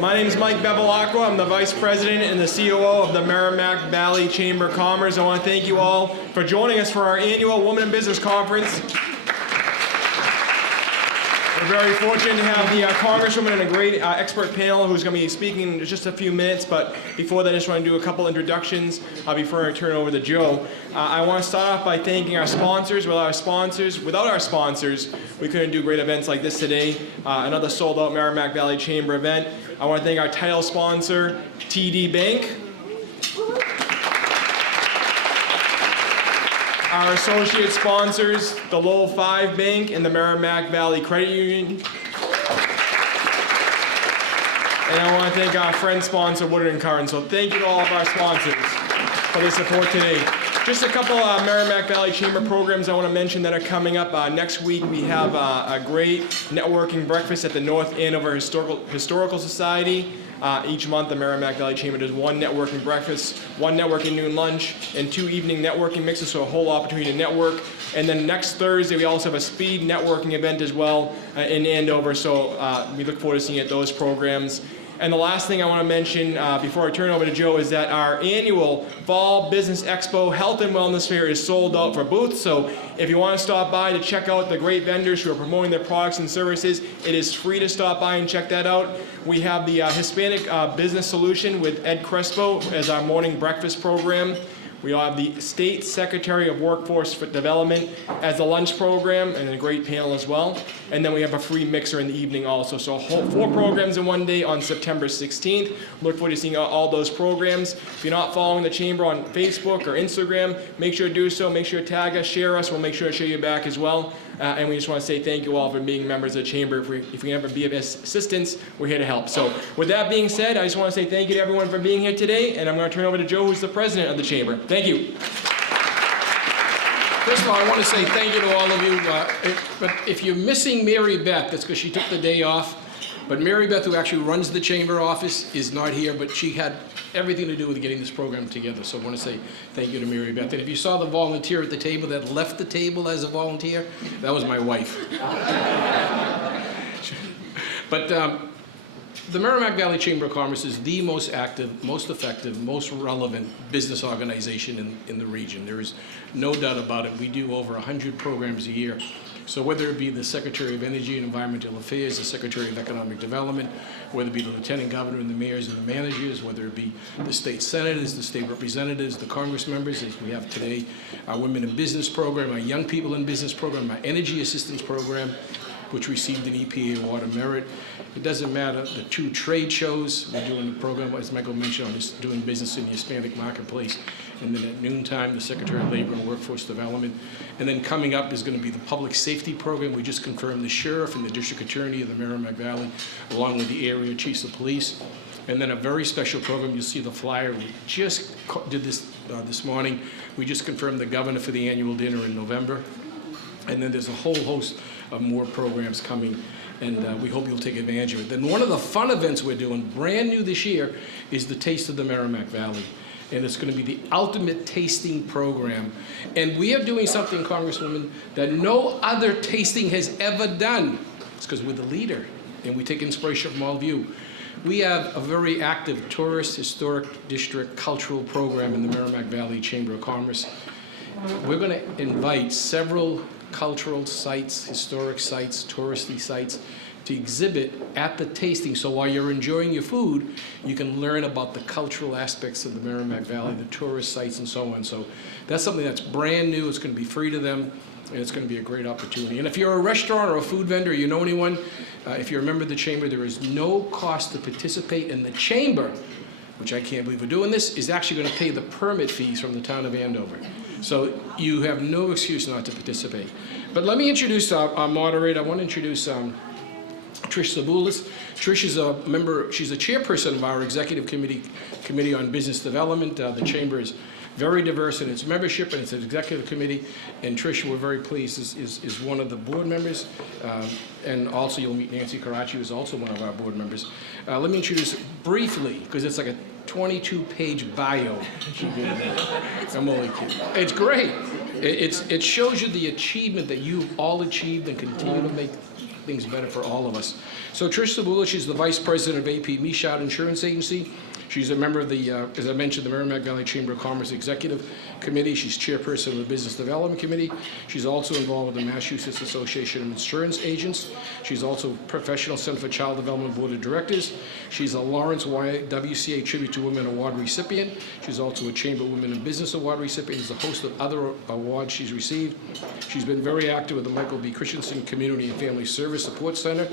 My name is Mike Bevilacqua. I'm the Vice President and the COO of the Merrimack Valley Chamber of Commerce. I want to thank you all for joining us for our annual Women in Business Conference. We're very fortunate to have the Congresswoman and a great expert panel who's going to be speaking in just a few minutes. But before that, I just want to do a couple introductions before I turn it over to Joe. I want to start off by thanking our sponsors. Without our sponsors, we couldn't do great events like this today. Another sold-out Merrimack Valley Chamber event. I want to thank our title sponsor, TD Bank. Our associate sponsors, the Lowell 5 Bank and the Merrimack Valley Credit Union. And I want to thank our friend sponsor, Woodard & Curran. So thank you to all of our sponsors for the support today. Just a couple Merrimack Valley Chamber programs I want to mention that are coming up. Next week we have a great networking breakfast at the North Andover Historical Society. Each month the Merrimack Valley Chamber does one networking breakfast, one networking noon lunch, and 2 evening networking mixes, so a whole opportunity to network. And then next Thursday we also have a speed networking event as well in Andover, so we look forward to seeing you at those programs. And the last thing I want to mention before I turn it over to Joe is that our annual Fall Business Expo Health and Wellness Fair is sold out for booths. So if you want to stop by to check out the great vendors who are promoting their products and services, it is free to stop by and check that out. We have the Hispanic Business Solution with Ed Crespo as our morning breakfast program. We have the State Secretary of Workforce Development as a lunch program and a great panel as well. And then we have a free mixer in the evening also. So 4 programs in one day on September 16th. Look forward to seeing all those programs. If you're not following the Chamber on Facebook or Instagram, make sure to do so. Make sure to tag us, share us. We'll make sure to share you back as well. And we just want to say thank you all for being members of the Chamber. If we can ever be of assistance, we're here to help. So with that being said, I just want to say thank you to everyone for being here today. And I'm going to turn it over to Joe, who's the president of the Chamber. Thank you. First of all, I want to say thank you to all of you. But if you're missing Mary Beth, that's because she took the day off. But Mary Beth, who actually runs the Chamber office, is not here, but she had everything to do with getting this program together. So I want to say thank you to Mary Beth. And if you saw the volunteer at the table that left the table as a volunteer, that was my wife. But the Merrimack Valley Chamber of Commerce is the most active, most effective, most relevant business organization in the region. There is no doubt about it. We do over 100 programs a year. So whether it be the Secretary of Energy and Environmental Affairs, the Secretary of Economic Development, whether it be the Lieutenant Governor and the mayors and the managers, whether it be the state senators, the state representatives, the Congress members, as we have today, our Women in Business program, our Young People in Business program, our Energy Assistance program, which received an EPA Award of Merit. It doesn't matter, the 2 trade shows, we're doing a program, as Michael mentioned, on doing business in the Hispanic marketplace. And then at noontime, the Secretary of Labor and Workforce Development. And then coming up is going to be the Public Safety Program. We just confirmed the Sheriff and the District Attorney of the Merrimack Valley, along with the area chiefs of police. And then a very special program, you'll see the flyer. We just did this this morning. We just confirmed the Governor for the annual dinner in November. And then there's a whole host of more programs coming, and we hope you'll take advantage of it. Then one of the fun events we're doing, brand new this year, is the Taste of the Merrimack Valley. And it's going to be the ultimate tasting program. And we are doing something, Congresswoman, that no other tasting has ever done. It's because we're the leader, and we take inspiration from all of you. We have a very active tourist, historic district, cultural program in the Merrimack Valley Chamber of Commerce. We're going to invite several cultural sites, historic sites, touristy sites, to exhibit at the tasting. So while you're enjoying your food, you can learn about the cultural aspects of the Merrimack Valley, the tourist sites, and so on. So that's something that's brand new. It's going to be free to them, and it's going to be a great opportunity. And if you're a restaurant or a food vendor, you know anyone, if you're a member of the Chamber, there is no cost to participate in the Chamber, which I can't believe we're doing this, is actually going to pay the permit fees from the town of Andover. So you have no excuse not to participate. But let me introduce our moderator. I want to introduce Trish Zaboulis. Trish is a member, she's a chairperson of our Executive Committee on Business Development. The Chamber is very diverse in its membership and its executive committee. And Trish, we're very pleased, is one of the board members. And also you'll meet Nancy Karachi, who's also one of our board members. Let me introduce briefly, because it's like a 22-page bio. I'm only kidding. It's great. It shows you the achievement that you've all achieved and continue to make things better for all of us. So Trish Sabula, she's the Vice President of AP Michaud Insurance Agency. She's a member of the, as I mentioned, the Merrimack Valley Chamber of Commerce Executive Committee. She's chairperson of the Business Development Committee. She's also involved with the Massachusetts Association of Insurance Agents. She's also professional Center for Child Development Board of Directors. She's a Lawrence WCA Tribute to Women Award recipient. She's also a Chamber Women in Business Award recipient. She's a host of other awards she's received. She's been very active with the Michael B. Christensen Community and Family Service Support Center,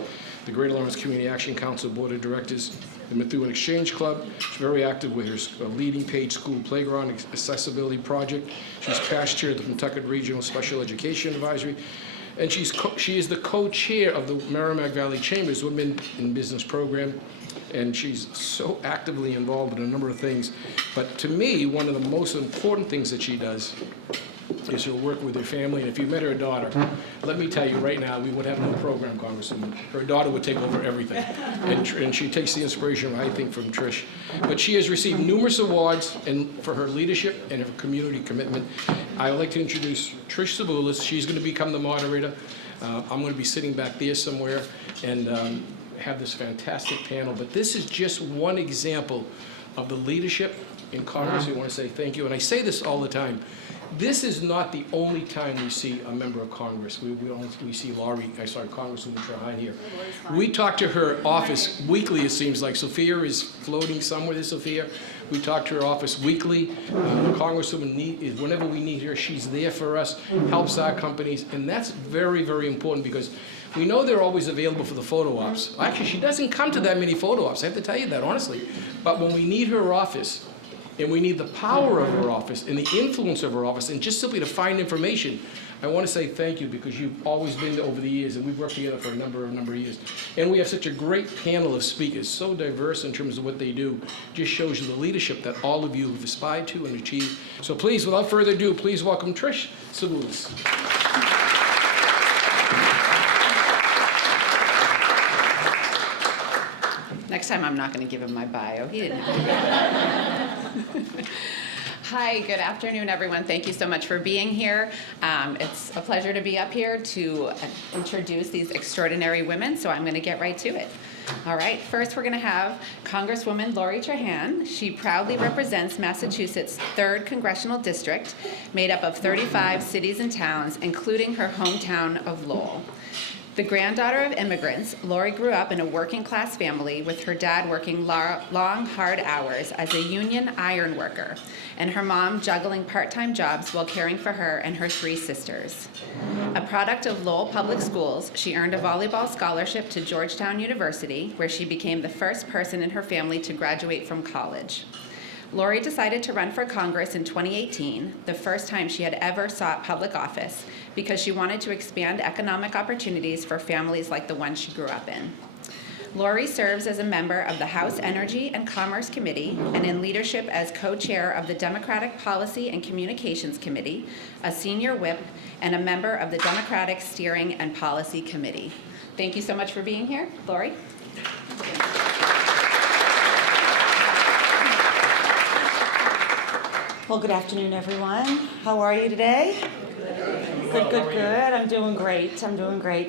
the Greater Lawrence Community Action Council Board of Directors, the Methuen Exchange Club. She's very active with her Leading Page School Playground Accessibility Project. She's past chair of the Kentucky Regional Special Education Advisory. And she is the co-chair of the Merrimack Valley Chamber's Women in Business Program. And she's so actively involved in a number of things. But to me, one of the most important things that she does is she'll work with her family. And if you met her daughter, let me tell you right now, we would have no program, Congresswoman. Her daughter would take over everything. And she takes the inspiration, I think, from Trish. But she has received numerous awards for her leadership and her community commitment. I would like to introduce Trish Sabulis. She's going to become the moderator. I'm going to be sitting back there somewhere and have this fantastic panel. But this is just one example of the leadership in Congress. We want to say thank you. And I say this all the time. This is not the only time we see a member of Congress. We see Congresswoman Trahan here. We talk to her office weekly, it seems like. Sophia is floating somewhere. There's Sophia. We talk to her office weekly. Congresswoman, whenever we need her, she's there for us, helps our companies. And that's very, very important because we know they're always available for the photo ops. Actually, she doesn't come to that many photo ops. I have to tell you that, honestly. But when we need her office, and we need the power of her office and the influence of her office and just simply to find information, I want to say thank you because you've always been over the years and we've worked together for a number of years. And we have such a great panel of speakers, so diverse in terms of what they do. Just shows you the leadership that all of you have aspired to and achieved. So please, without further ado, please welcome Trish Sabulis. Next time I'm not going to give him my bio. He didn't. Hi, good afternoon, everyone. Thank you so much for being here. It's a pleasure to be up here to introduce these extraordinary women, so I'm going to get right to it. All right, first we're going to have Congresswoman Lori Trahan. She proudly represents Massachusetts' 3rd Congressional District, made up of 35 cities and towns, including her hometown of Lowell. The granddaughter of immigrants, Lori grew up in a working-class family with her dad working long, hard hours as a union iron worker, and her mom juggling part-time jobs while caring for her and her 3 sisters. A product of Lowell Public Schools, she earned a volleyball scholarship to Georgetown University, where she became the first person in her family to graduate from college. Lori decided to run for Congress in 2018, the first time she had ever sought public office, because she wanted to expand economic opportunities for families like the one she grew up in. Lori serves as a member of the House Energy and Commerce Committee and in leadership as co-chair of the Democratic Policy and Communications Committee, a senior whip, and a member of the Democratic Steering and Policy Committee. Thank you so much for being here. Lori? Well, good afternoon, everyone. How are you today? Good. I'm doing great.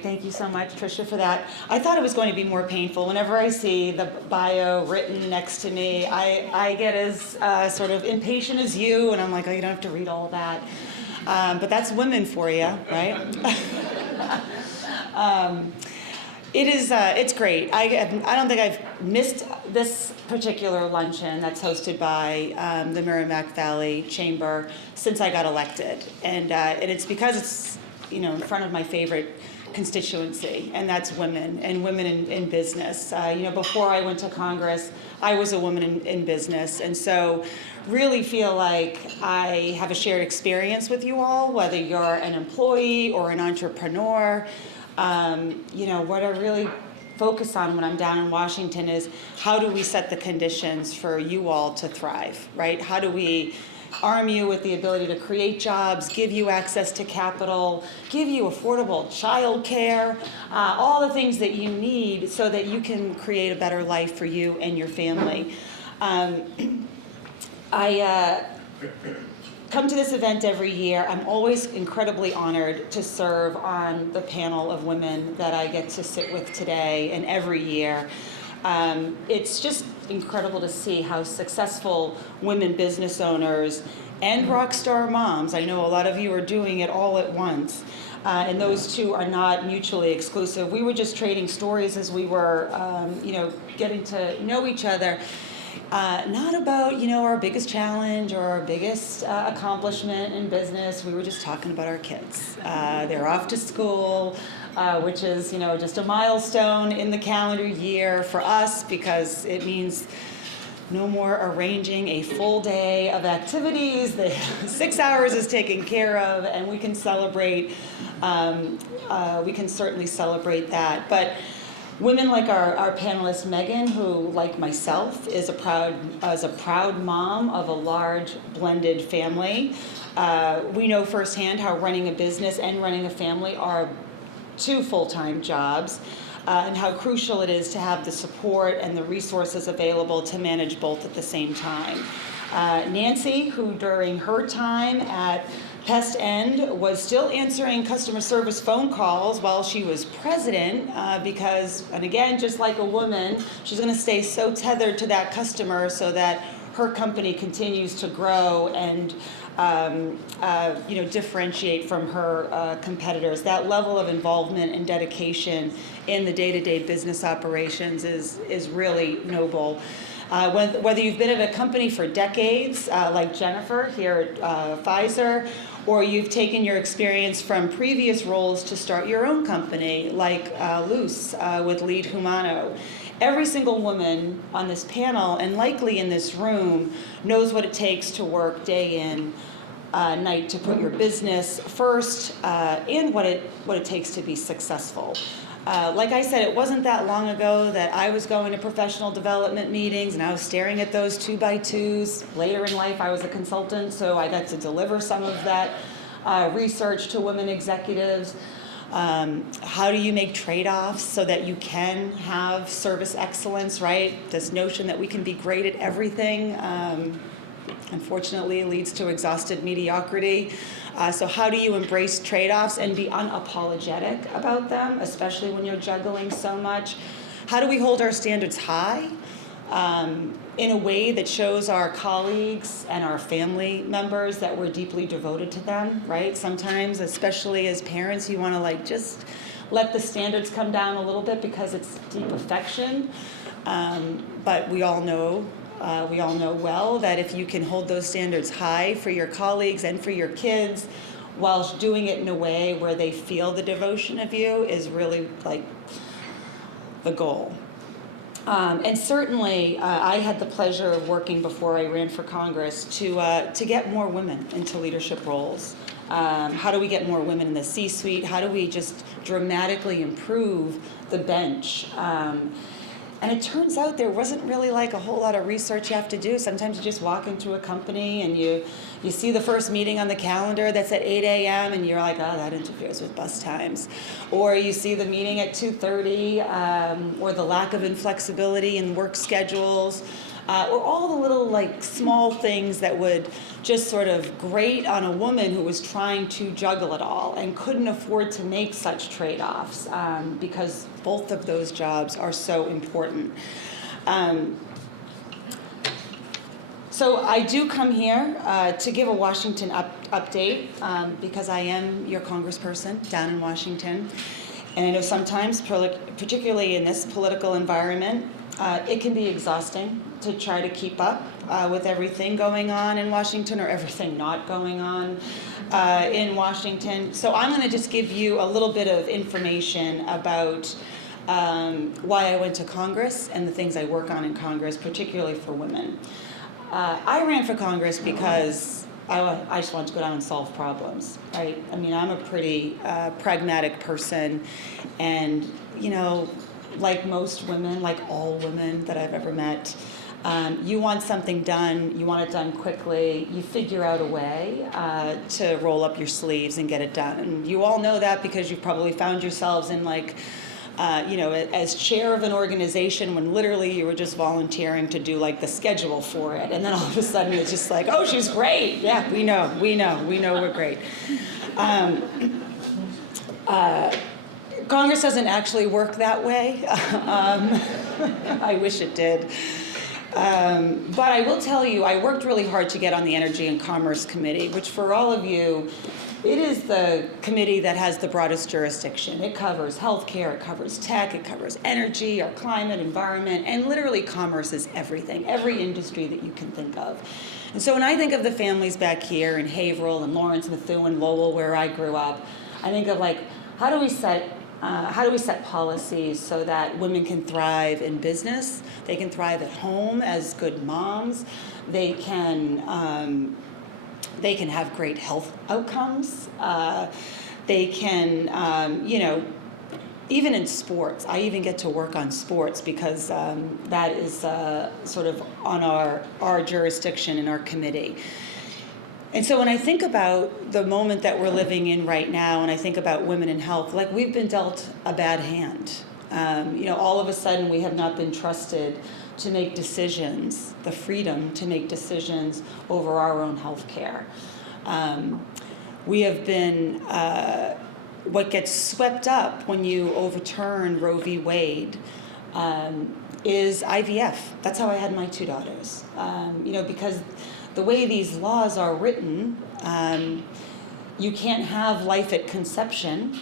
Thank you so much, Tricia, for that. I thought it was going to be more painful. Whenever I see the bio written next to me, I get as sort of impatient as you, and I'm like, oh, you don't have to read all that. But that's women for you, right? It's great. I don't think I've missed this particular luncheon that's hosted by the Merrimack Valley Chamber since I got elected, and it's because it's in front of my favorite constituency, and that's women and women in business. Before I went to Congress, I was a woman in business, and so really feel like I have a shared experience with you all, whether you're an employee or an entrepreneur. What I really focus on when I'm down in Washington is how do we set the conditions for you all to thrive, right? How do we arm you with the ability to create jobs, give you access to capital, give you affordable child care, all the things that you need so that you can create a better life for you and your family. come to this event every year. I'm always incredibly honored to serve on the panel of women that I get to sit with today and every year. It's just incredible to see how successful women business owners and rock star moms, I know a lot of you are doing it all at once, and those two are not mutually exclusive. We were just trading stories as we were, getting to know each other. Not about, our biggest challenge or our biggest accomplishment in business. We were just talking about our kids. They're off to school, which is, just a milestone in the calendar year for us because it means no more arranging a full day of activities. The 6 hours is taken care of, and we can celebrate. We can certainly celebrate that. But women like our panelist Megan, who, like myself, is a proud mom of a large blended family. We know firsthand how running a business and running a family are two full-time jobs. And how crucial it is to have the support and the resources available to manage both at the same time. Nancy, who during her time at Pest End was still answering customer service phone calls while she was president, because, and again, just like a woman, she's going to stay so tethered to that customer so that her company continues to grow and differentiate from her competitors. That level of involvement and dedication in the day-to-day business operations is really noble. Whether you've been at a company for decades, like Jennifer here at Pfizer, or you've taken your experience from previous roles to start your own company, like Luce with Lead Humano. Every single woman on this panel, and likely in this room, knows what it takes to work day in, night to put your business first, and what it takes to be successful. Like I said, it wasn't that long ago that I was going to professional development meetings and I was staring at those 2x2s. Later in life, I was a consultant, so I got to deliver some of that research to women executives. How do you make trade-offs so that you can have service excellence, right? This notion that we can be great at everything, unfortunately, leads to exhausted mediocrity. So how do you embrace trade-offs and be unapologetic about them, especially when you're juggling so much? How do we hold our standards high in a way that shows our colleagues and our family members that we're deeply devoted to them, right? Sometimes, especially as parents, you want to just let the standards come down a little bit because it's deep affection. But we all know well that if you can hold those standards high for your colleagues and for your kids while doing it in a way where they feel the devotion of you is really the goal. And certainly I had the pleasure of working before I ran for Congress to get more women into leadership roles. How do we get more women in the C-suite? How do we just dramatically improve the bench? And it turns out there wasn't really a whole lot of research you have to do. Sometimes you just walk into a company and you see the first meeting on the calendar that's at 8 a.m. and you're like, oh, that interferes with bus times. Or you see the meeting at 2:30, or the lack of inflexibility in work schedules, or all the little small things that would just sort of grate on a woman who was trying to juggle it all and couldn't afford to make such trade-offs because both of those jobs are so important. So I do come here to give a Washington update because I am your congressperson down in Washington. And I know sometimes, particularly in this political environment, it can be exhausting to try to keep up with everything going on in Washington or everything not going on in Washington. So I'm going to just give you a little bit of information about why I went to Congress and the things I work on in Congress, particularly for women. I ran for Congress because I just wanted to go down and solve problems, right? I mean, I'm a pretty pragmatic person, and, like most women, like all women that I've ever met, you want something done, you want it done quickly, you figure out a way to roll up your sleeves and get it done. And you all know that because you've probably found yourselves in as chair of an organization when literally you were just volunteering to do like the schedule for it. And then all of a sudden it's just like, oh, she's great. Yeah, we know we're great. Congress doesn't actually work that way. I wish it did. But I will tell you, I worked really hard to get on the Energy and Commerce Committee, which for all of you, it is the committee that has the broadest jurisdiction. It covers healthcare, it covers tech, it covers energy, our climate, environment, and literally commerce is everything, every industry that you can think of. And so when I think of the families back here in Haverhill and Lawrence, Methuen, Lowell, where I grew up, I think of like, how do we set policies so that women can thrive in business, they can thrive at home as good moms, they can have great health outcomes, they can, even in sports. I even get to work on sports because that is sort of on our jurisdiction in our committee. And so when I think about the moment that we're living in right now, and I think about women in health, like we've been dealt a bad hand. All of a sudden we have not been trusted to make decisions, the freedom to make decisions over our own health care. We have been, what gets swept up when you overturn Roe v. Wade is IVF. That's how I had my 2 daughters. Because the way these laws are written, you can't have life at conception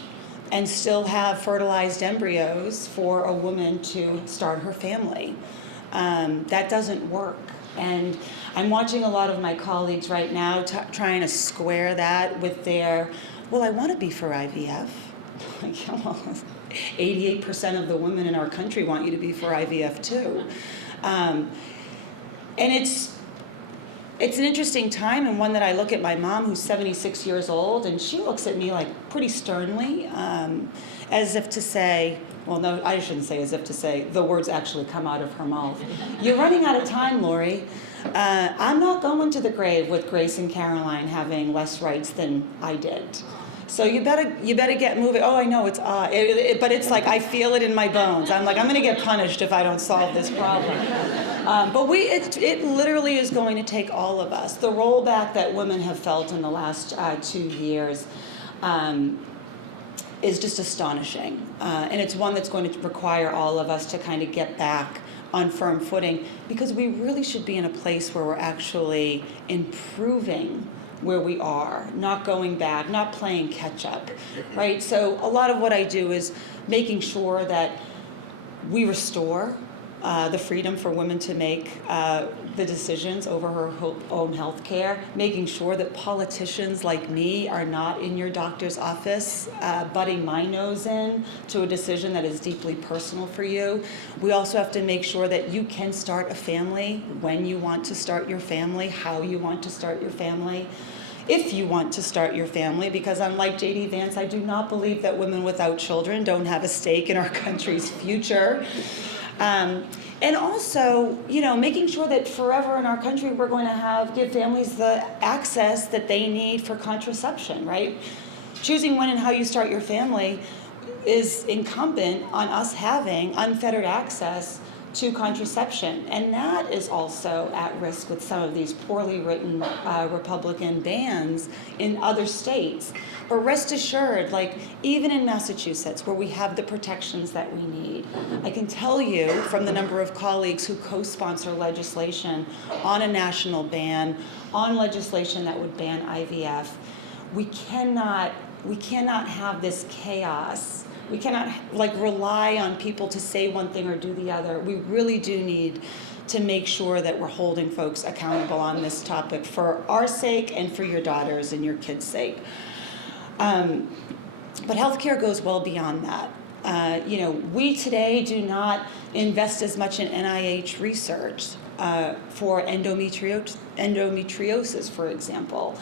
and still have fertilized embryos for a woman to start her family. That doesn't work. And I'm watching a lot of my colleagues right now trying to square that with their, well, I want to be for IVF. Like, well, 88% of the women in our country want you to be for IVF too. And it's an interesting time, and one that I look at my mom, who's 76 years old, and she looks at me like pretty sternly, as if to say, well, no, I shouldn't say as if to say, the words actually come out of her mouth. You're running out of time, Lori. I'm not going to the grave with Grace and Caroline having less rights than I did. So you better get moving. Oh, I know it's but it's like I feel it in my bones. I'm like, I'm going to get punished if I don't solve this problem. But it literally is going to take all of us. The rollback that women have felt in the last 2 years is just astonishing, and it's one that's going to require all of us to kind of get back on firm footing, because we really should be in a place where we're actually improving where we are, not going back, not playing catch up, right? So a lot of what I do is making sure that we restore the freedom for women to make the decisions over her own health care, making sure that politicians like me are not in your doctor's office butting my nose in to a decision that is deeply personal for you. We also have to make sure that you can start a family when you want to start your family, how you want to start your family, if you want to start your family, because unlike J.D. Vance, I do not believe that women without children don't have a stake in our country's future. And also, making sure that forever in our country we're going to give families the access that they need for contraception, right? Choosing when and how you start your family is incumbent on us having unfettered access to contraception. And that is also at risk with some of these poorly written Republican bans in other states. But rest assured, even in Massachusetts, where we have the protections that we need, I can tell you from the number of colleagues who co-sponsor legislation on a national ban, on legislation that would ban IVF, we cannot have this chaos. We cannot rely on people to say one thing or do the other. We really do need to make sure that we're holding folks accountable on this topic for our sake and for your daughters and your kids' sake. But healthcare goes well beyond that. We today do not invest as much in NIH research for endometriosis, for example,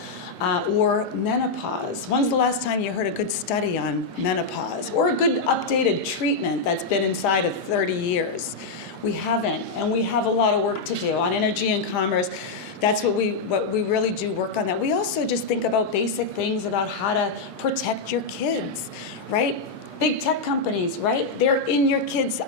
or menopause. When's the last time you heard a good study on menopause or a good updated treatment that's been inside of 30 years? We haven't, and we have a lot of work to do on energy and commerce. That's what we really do work on that. We also just think about basic things about how to protect your kids, right? Big tech companies, right? They're in your kids'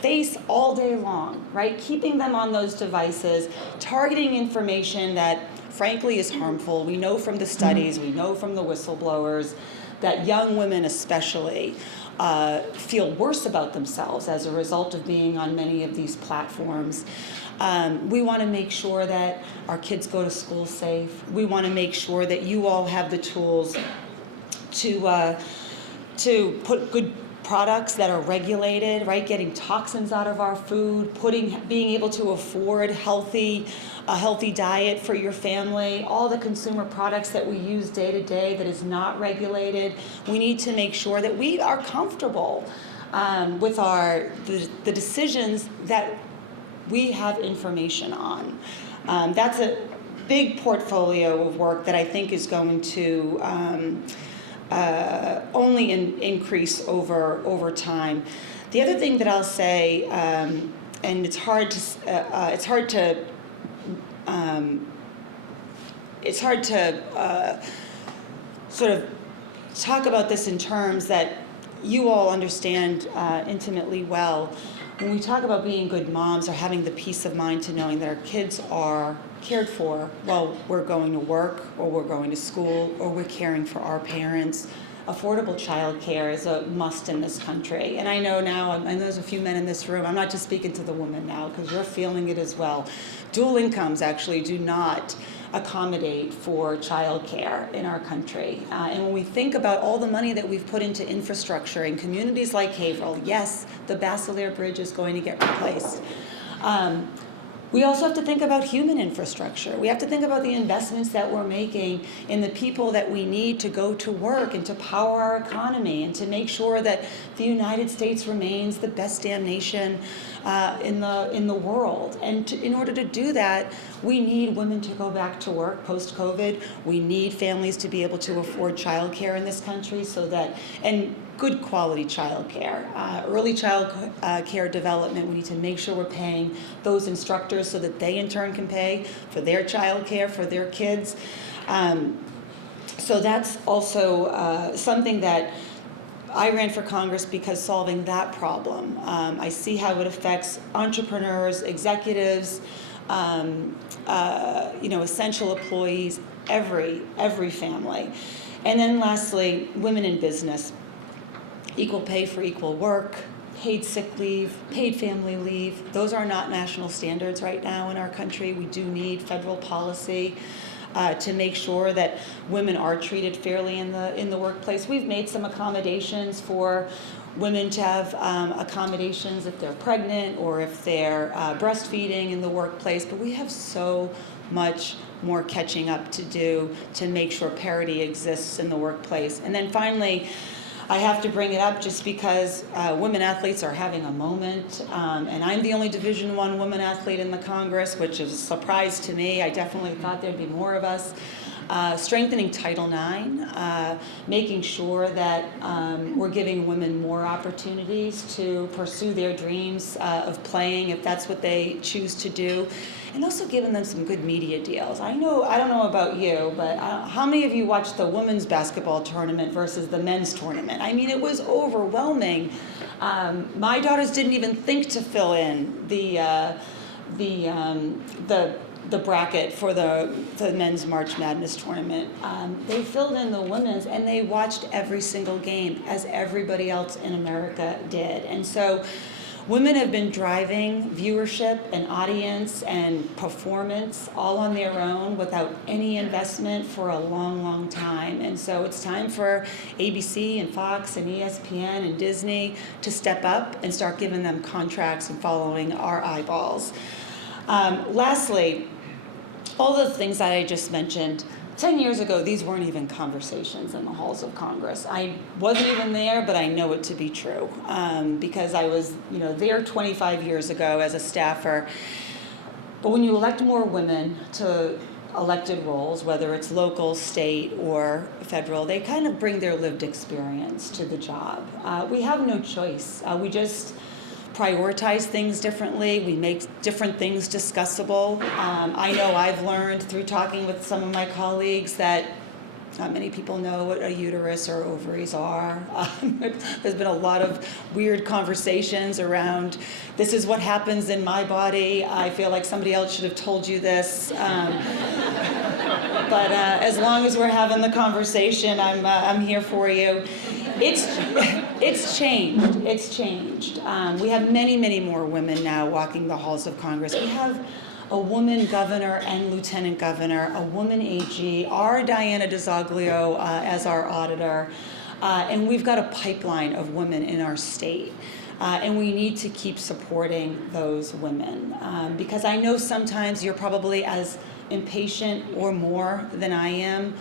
face all day long, right? Keeping them on those devices, targeting information that frankly is harmful. We know from the studies, we know from the whistleblowers that young women especially feel worse about themselves as a result of being on many of these platforms. We want to make sure that our kids go to school safe. We want to make sure that you all have the tools to put good products that are regulated, right? Getting toxins out of our food, being able to afford a healthy diet for your family, all the consumer products that we use day to day that is not regulated. We need to make sure that we are comfortable with the decisions that we have information on. That's a big portfolio of work that I think is going to only increase over time. The other thing that I'll say, and it's hard to sort of talk about this in terms that you all understand intimately well. When we talk about being good moms or having the peace of mind to knowing that our kids are cared for while we're going to work or we're going to school or we're caring for our parents, affordable childcare is a must in this country. And I know now, and there's a few men in this room, I'm not just speaking to the women now because you're feeling it as well. Dual incomes actually do not accommodate for childcare in our country. And when we think about all the money that we've put into infrastructure in communities like Haverhill, yes, the Basileir Bridge is going to get replaced. We also have to think about human infrastructure. We have to think about the investments that we're making in the people that we need to go to work and to power our economy and to make sure that the United States remains the best damn nation in the world. And in order to do that, we need women to go back to work post-COVID. We need families to be able to afford childcare in this country and good quality childcare. Early child care development, we need to make sure we're paying those instructors so that they in turn can pay for their childcare for their kids. So that's also something that I ran for Congress because solving that problem. I see how it affects entrepreneurs, executives, essential employees, every family. And then lastly, women in business. Equal pay for equal work, paid sick leave, paid family leave. Those are not national standards right now in our country. We do need federal policy to make sure that women are treated fairly in the workplace. We've made some accommodations for women to have accommodations if they're pregnant or if they're breastfeeding in the workplace, but we have so much more catching up to do to make sure parity exists in the workplace. And then finally, I have to bring it up just because women athletes are having a moment, and I'm the only Division I woman athlete in the Congress, which is a surprise to me. I definitely thought there'd be more of us. Strengthening Title IX, making sure that we're giving women more opportunities to pursue their dreams of playing if that's what they choose to do, and also giving them some good media deals. I don't know about you, but how many of you watched the women's basketball tournament versus the men's tournament? I mean, it was overwhelming. My daughters didn't even think to fill in the bracket for the men's March Madness tournament. They filled in the women's and they watched every single game as everybody else in America did. And so women have been driving viewership and audience and performance all on their own without any investment for a long, long time. And so it's time for ABC and Fox and ESPN and Disney to step up and start giving them contracts and following our eyeballs. Lastly, all the things that I just mentioned, 10 years ago, these weren't even conversations in the halls of Congress. I wasn't even there, but I know it to be true because I was, there 25 years ago as a staffer. But when you elect more women to elected roles, whether it's local, state, or federal, they kind of bring their lived experience to the job. We have no choice. We just prioritize things differently. We make different things discussable. I know I've learned through talking with some of my colleagues that Not many people know what a uterus or ovaries are. There's been a lot of weird conversations around, this is what happens in my body. I feel like somebody else should have told you this. But as long as we're having the conversation, I'm here for you. It's changed. It's changed. We have many, many more women now walking the halls of Congress. We have a woman governor and lieutenant governor, a woman AG, our Diana DeZoglio as our auditor, and we've got a pipeline of women in our state. And we need to keep supporting those women because I know sometimes you're probably as impatient or more than I am,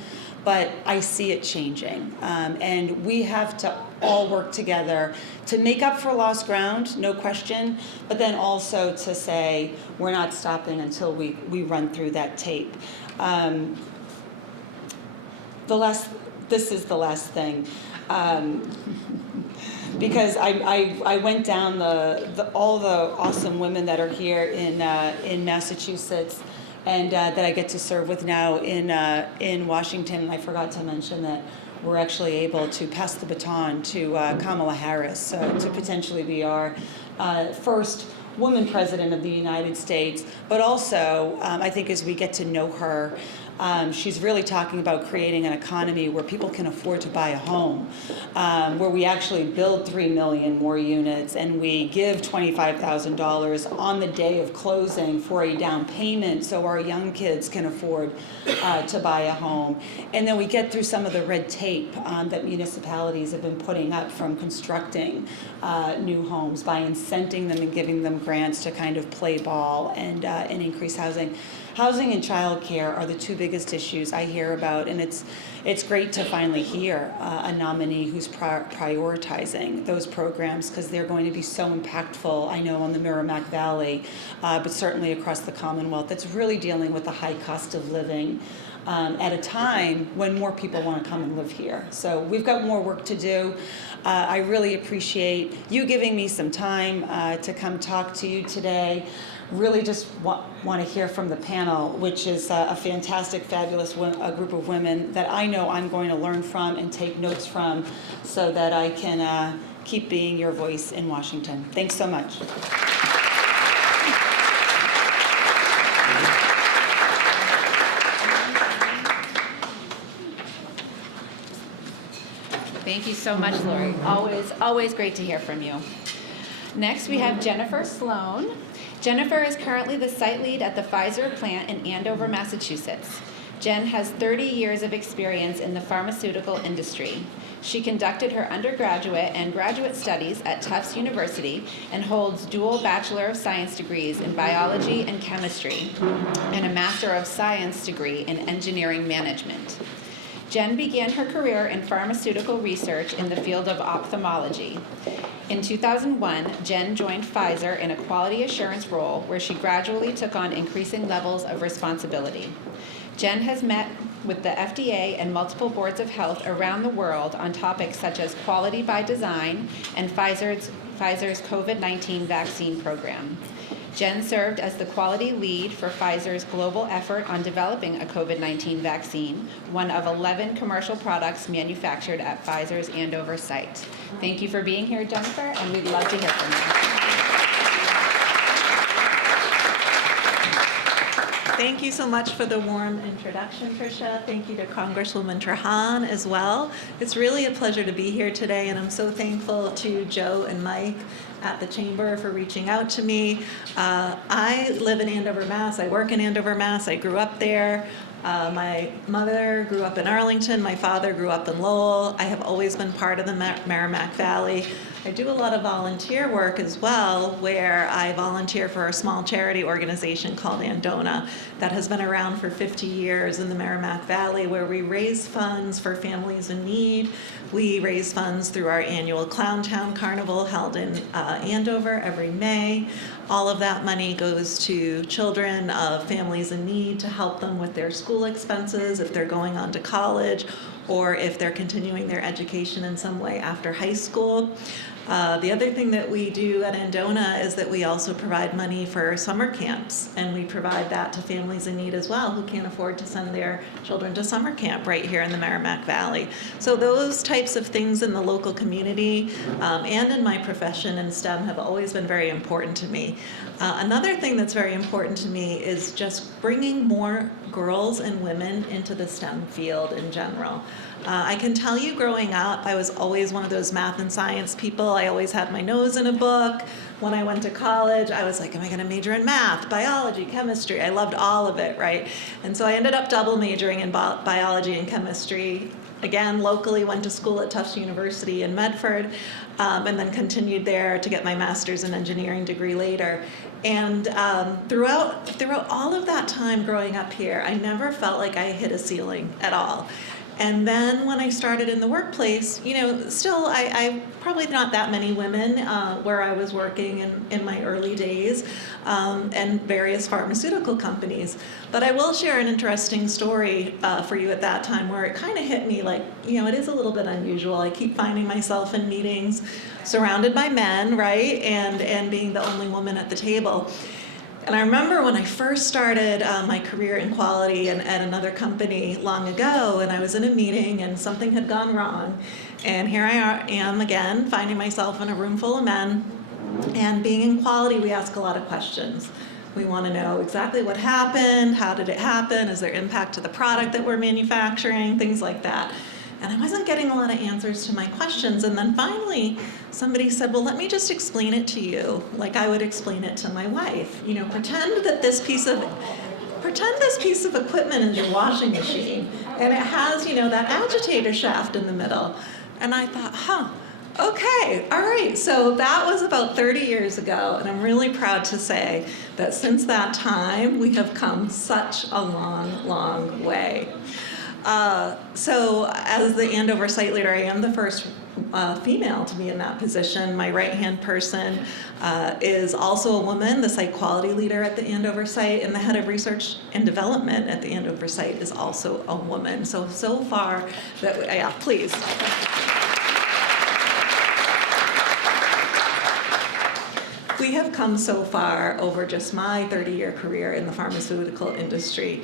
but I see it changing. And we have to all work together to make up for lost ground, no question, but then also to say we're not stopping until we run through that tape. This is the last thing. Because I went down all the awesome women that are here in Massachusetts and that I get to serve with now in Washington, and I forgot to mention that we're actually able to pass the baton to Kamala Harris to potentially be our first woman president of the United States. But also, I think as we get to know her, she's really talking about creating an economy where people can afford to buy a home, where we actually build 3 million more units and we give $25,000 on the day of closing for a down payment so our young kids can afford to buy a home. And then we get through some of the red tape that municipalities have been putting up from constructing new homes by incenting them and giving them grants to kind of play ball and increase housing. Housing and childcare are the two biggest issues I hear about, and it's great to finally hear a nominee who's prioritizing those programs because they're going to be so impactful, I know, on the Merrimack Valley, but certainly across the Commonwealth. That's really dealing with the high cost of living at a time when more people want to come and live here. So we've got more work to do. I really appreciate you giving me some time to come talk to you today. Really just want to hear from the panel, which is a fantastic, fabulous group of women that I know I'm going to learn from and take notes from so that I can keep being your voice in Washington. Thanks so much. Thank you so much, Lori. Always great to hear from you. Next, we have Jennifer Sloan. Jennifer is currently the site lead at the Pfizer plant in Andover, Massachusetts. Jen has 30 years of experience in the pharmaceutical industry. She conducted her undergraduate and graduate studies at Tufts University and holds dual Bachelor of Science degrees in biology and chemistry and a Master of Science degree in engineering management. Jen began her career in pharmaceutical research in the field of ophthalmology. In 2001, Jen joined Pfizer in a quality assurance role where she gradually took on increasing levels of responsibility. Jen has met with the FDA and multiple boards of health around the world on topics such as quality by design and Pfizer's COVID-19 vaccine program. Jen served as the quality lead for Pfizer's global effort on developing a COVID-19 vaccine, one of 11 commercial products manufactured at Pfizer's Andover site. Thank you for being here, Jennifer, and we'd love to hear from you. Thank you so much for the warm introduction, Tricia. Thank you to Congresswoman Trahan as well. It's really a pleasure to be here today, and I'm so thankful to Joe and Mike at the Chamber for reaching out to me. I live in Andover, Mass. I work in Andover, Mass. I grew up there. My mother grew up in Arlington. My father grew up in Lowell. I have always been part of the Merrimack Valley. I do a lot of volunteer work as well, where I volunteer for a small charity organization called Andona that has been around for 50 years in the Merrimack Valley, where we raise funds for families in need. We raise funds through our annual Clowntown Carnival held in Andover every May. All of that money goes to children of families in need to help them with their school expenses if they're going on to college or if they're continuing their education in some way after high school. The other thing that we do at Andona is that we also provide money for summer camps, and we provide that to families in need as well who can't afford to send their children to summer camp right here in the Merrimack Valley. So those types of things in the local community and in my profession in STEM have always been very important to me. Another thing that's very important to me is just bringing more girls and women into the STEM field in general. I can tell you growing up, I was always one of those math and science people. I always had my nose in a book. When I went to college, I was like, am I going to major in math, biology, chemistry? I loved all of it, right? And so I ended up double majoring in biology and chemistry. Again, locally, went to school at Tufts University in Medford, and then continued there to get my master's in engineering degree later. And throughout all of that time growing up here, I never felt like I hit a ceiling at all. And then when I started in the workplace, still I probably not that many women where I was working in my early days, and various pharmaceutical companies. But I will share an interesting story for you at that time where it kind of hit me like, it is a little bit unusual. I keep finding myself in meetings surrounded by men, right, and being the only woman at the table. And I remember when I first started my career in quality and at another company long ago, and I was in a meeting and something had gone wrong. And here I am again, finding myself in a room full of men. And being in quality, we ask a lot of questions. We want to know exactly what happened, how did it happen, is there impact to the product that we're manufacturing, things like that. And I wasn't getting a lot of answers to my questions. And then finally, somebody said, well, let me just explain it to you like I would explain it to my wife. Pretend this piece of equipment is your washing machine, and it has, that agitator shaft in the middle. And I thought, okay, all right. So that was about 30 years ago, and I'm really proud to say that since that time, we have come such a long, long way. So as the Andover site leader, I am the first female to be in that position. My right-hand person is also a woman, the site quality leader at the Andover site, and the head of research and development at the Andover site is also a woman. So far, please. We have come so far over just my 30-year career in the pharmaceutical industry.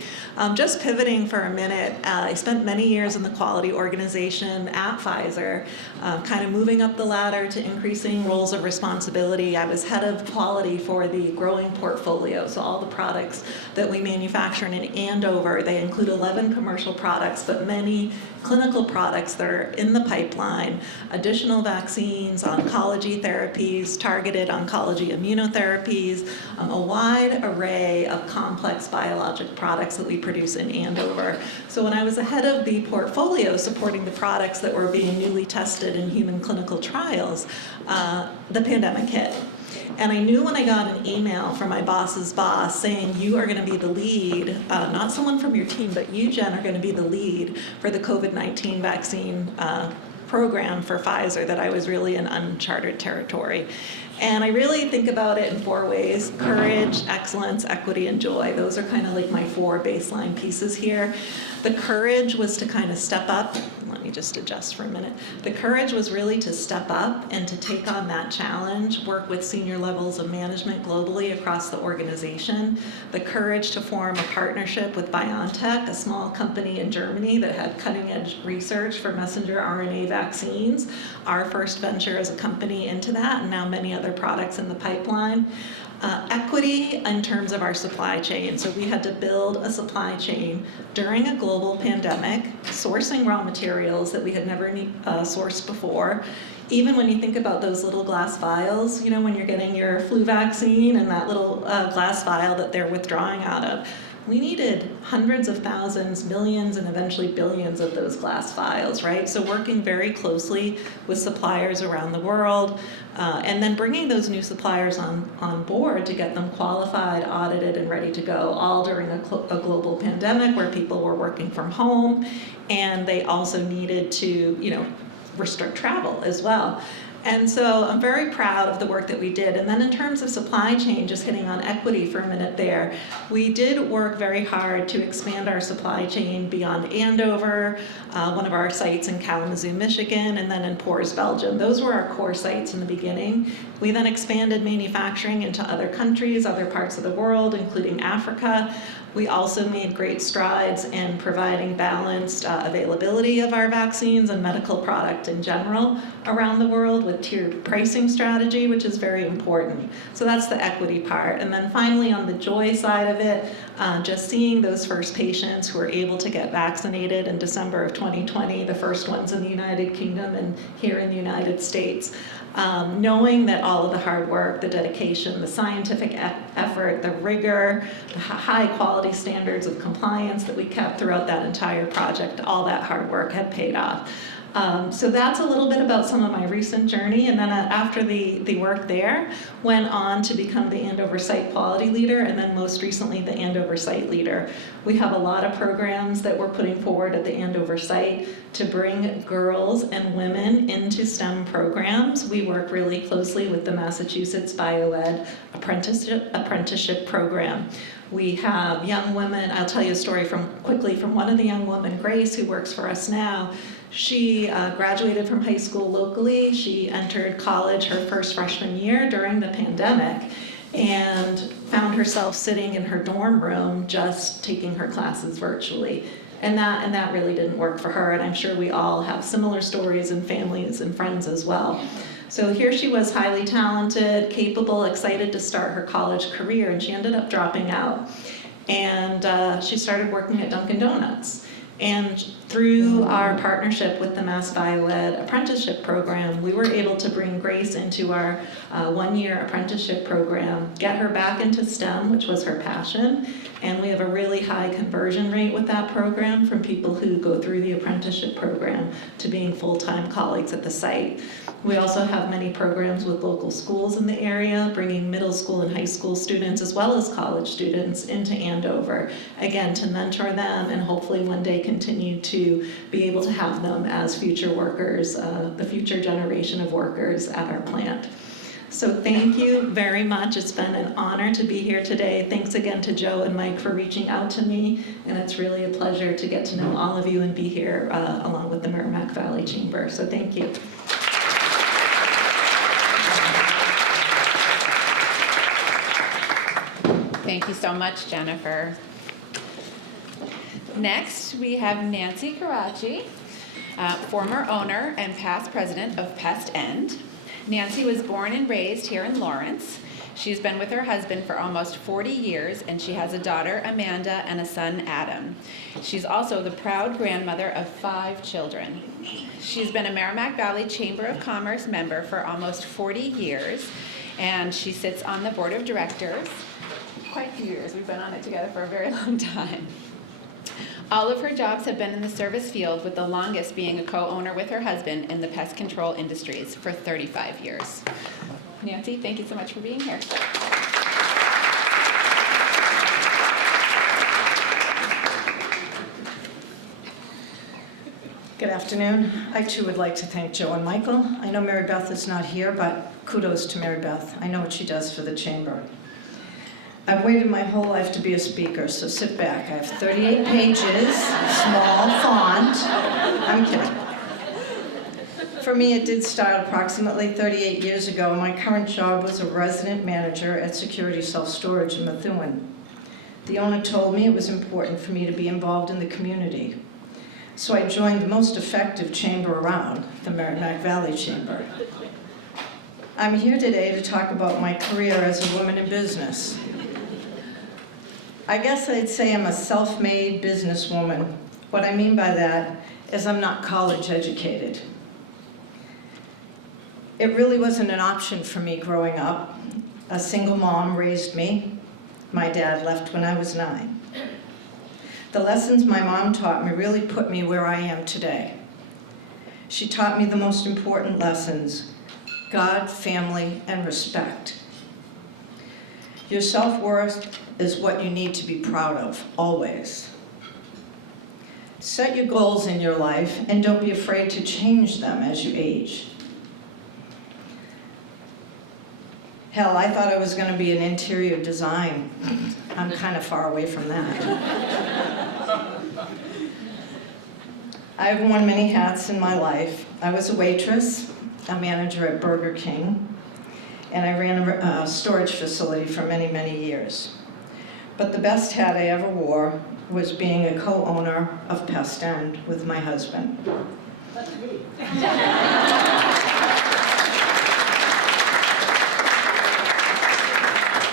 Just pivoting for a minute, I spent many years in the quality organization at Pfizer, kind of moving up the ladder to increasing roles of responsibility. I was head of quality for the growing portfolio, so all the products that we manufacture in Andover. They include 11 commercial products, but many clinical products that are in the pipeline, additional vaccines, oncology therapies, targeted oncology immunotherapies, a wide array of complex biologic products that we produce in Andover. So when I was the head of the portfolio supporting the products that were being newly tested in human clinical trials, the pandemic hit. And I knew when I got an email from my boss's boss saying, you are going to be the lead, not someone from your team, but you, Jen, are going to be the lead for the COVID-19 vaccine program for Pfizer, that I was really in uncharted territory. And I really think about it in 4 ways: courage, excellence, equity, and joy. Those are kind of like my 4 baseline pieces here. The courage was to kind of step up. Let me just adjust for a minute. The courage was really to step up and to take on that challenge, work with senior levels of management globally across the organization. The courage to form a partnership with BioNTech, a small company in Germany that had cutting-edge research for messenger RNA vaccines. Our first venture as a company into that, and now many other products in the pipeline. Equity in terms of our supply chain. So we had to build a supply chain during a global pandemic, sourcing raw materials that we had never sourced before. Even when you think about those little glass vials, when you're getting your flu vaccine and that little glass vial that they're withdrawing out of, we needed hundreds of thousands, millions, and eventually billions of those glass vials, right? So working very closely with suppliers around the world, and then bringing those new suppliers on board to get them qualified, audited, and ready to go, all during a global pandemic where people were working from home, and they also needed to, restrict travel as well. And so I'm very proud of the work that we did. And then in terms of supply chain, just hitting on equity for a minute there, we did work very hard to expand our supply chain beyond Andover, one of our sites in Kalamazoo, Michigan, and then in Poors, Belgium. Those were our core sites in the beginning. We then expanded manufacturing into other countries, other parts of the world, including Africa. We also made great strides in providing balanced availability of our vaccines and medical product in general around the world with tiered pricing strategy, which is very important. So that's the equity part. And then finally, on the joy side of it, just seeing those first patients who were able to get vaccinated in December of 2020, the first ones in the United Kingdom and here in the United States. Knowing that all of the hard work, the dedication, the scientific effort, the rigor, the high quality standards of compliance that we kept throughout that entire project, all that hard work had paid off. So that's a little bit about some of my recent journey, and then after the work there, went on to become the Andover Site Quality Leader, and then most recently the Andover Site Leader. We have a lot of programs that we're putting forward at the Andover site to bring girls and women into STEM programs. We work really closely with the Massachusetts Bioed apprenticeship program. We have young women. I'll tell you a story quickly from one of the young women, Grace, who works for us now. She graduated from high school locally. She entered college her first freshman year during the pandemic and found herself sitting in her dorm room just taking her classes virtually. And that really didn't work for her, and I'm sure we all have similar stories in families and friends as well. So here she was, highly talented, capable, excited to start her college career, and she ended up dropping out. And she started working at Dunkin' Donuts. And through our partnership with the Mass Bioed apprenticeship program, we were able to bring Grace into our one-year apprenticeship program, get her back into STEM, which was her passion, and we have a really high conversion rate with that program from people who go through the apprenticeship program to being full-time colleagues at the site. We also have many programs with local schools in the area, bringing middle school and high school students as well as college students into Andover, again, to mentor them and hopefully one day continue to be able to have them as future workers, the future generation of workers at our plant. So thank you very much. It's been an honor to be here today. Thanks again to Joe and Mike for reaching out to me, and it's really a pleasure to get to know all of you and be here along with the Merrimack Valley Chamber. So thank you. Thank you so much, Jennifer. Next, we have Nancy Karachi, former owner and past president of Pest End. Nancy was born and raised here in Lawrence. She's been with her husband for almost 40 years, and she has a daughter, Amanda, and a son, Adam. She's also the proud grandmother of 5 children. She's been a Merrimack Valley Chamber of Commerce member for almost 40 years, and she sits on the board of directors. Quite a few years. We've been on it together for a very long time. All of her jobs have been in the service field, with the longest being a co-owner with her husband in the pest control industries for 35 years. Nancy, thank you so much for being here. Good afternoon. I too would like to thank Joe and Michael. I know Mary Beth is not here, but kudos to Mary Beth. I know what she does for the chamber. I've waited my whole life to be a speaker, so sit back. I have 38 pages, small font. I'm kidding. For me, it did start approximately 38 years ago. My current job was a resident manager at Security Self-Storage in Methuen. The owner told me it was important for me to be involved in the community. So I joined the most effective chamber around, the Merrimack Valley Chamber. I'm here today to talk about my career as a woman in business. I guess I'd say I'm a self-made businesswoman. What I mean by that is I'm not college educated. It really wasn't an option for me growing up. A single mom raised me. My dad left when I was 9. The lessons my mom taught me really put me where I am today. She taught me the most important lessons: God, family, and respect. Your self-worth is what you need to be proud of, always. Set your goals in your life and don't be afraid to change them as you age. Hell, I thought I was going to be an interior design. I'm kind of far away from that. I've worn many hats in my life. I was a waitress, a manager at Burger King, and I ran a storage facility for many, many years. But the best hat I ever wore was being a co-owner of Pest End with my husband.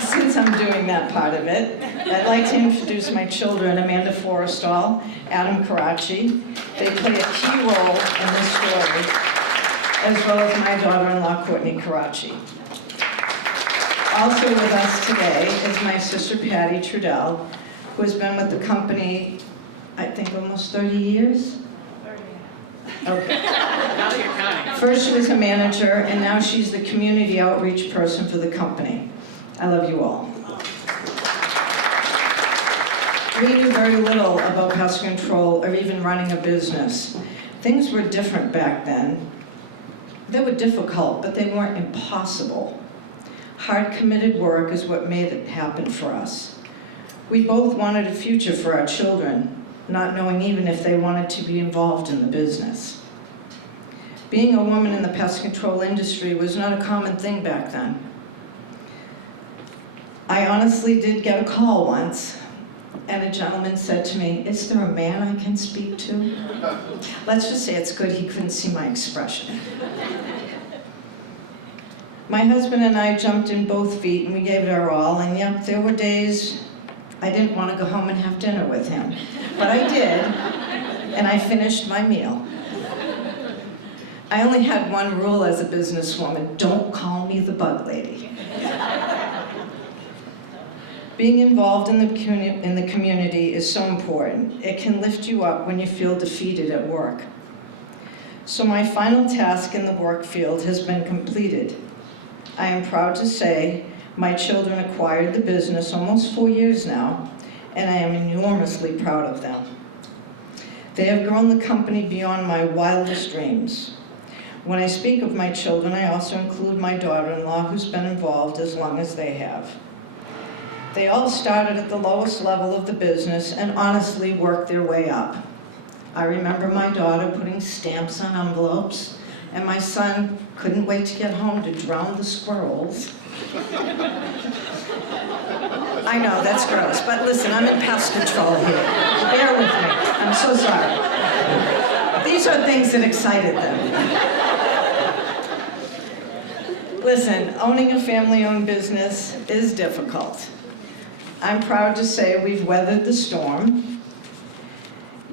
Since I'm doing that part of it, I'd like to introduce my children, Amanda Forrestal, Adam Karachi. They play a key role in this story, as well as my daughter-in-law, Courtney Karachi. Also with us today is my sister, Patty Trudell, who has been with the company, I think, almost 30 years? 30. Okay. Now that you're counting. First she was a manager, and now she's the community outreach person for the company. I love you all. We knew very little about pest control or even running a business. Things were different back then. They were difficult, but they weren't impossible. Hard, committed work is what made it happen for us. We both wanted a future for our children, not knowing even if they wanted to be involved in the business. Being a woman in the pest control industry was not a common thing back then. I honestly did get a call once, and a gentleman said to me, "Is there a man I can speak to?" Let's just say it's good he couldn't see my expression. My husband and I jumped in both feet and we gave it our all, and yep, there were days I didn't want to go home and have dinner with him. But I did, and I finished my meal. I only had one rule as a businesswoman: don't call me the bug lady. Being involved in the community is so important. It can lift you up when you feel defeated at work. So my final task in the work field has been completed. I am proud to say my children acquired the business almost 4 years now, and I am enormously proud of them. They have grown the company beyond my wildest dreams. When I speak of my children, I also include my daughter-in-law, who's been involved as long as they have. They all started at the lowest level of the business and honestly worked their way up. I remember my daughter putting stamps on envelopes, and my son couldn't wait to get home to drown the squirrels. I know, that's gross, but listen, I'm in pest control here. Bear with me. I'm so sorry. These are things that excited them. Listen, owning a family-owned business is difficult. I'm proud to say we've weathered the storm.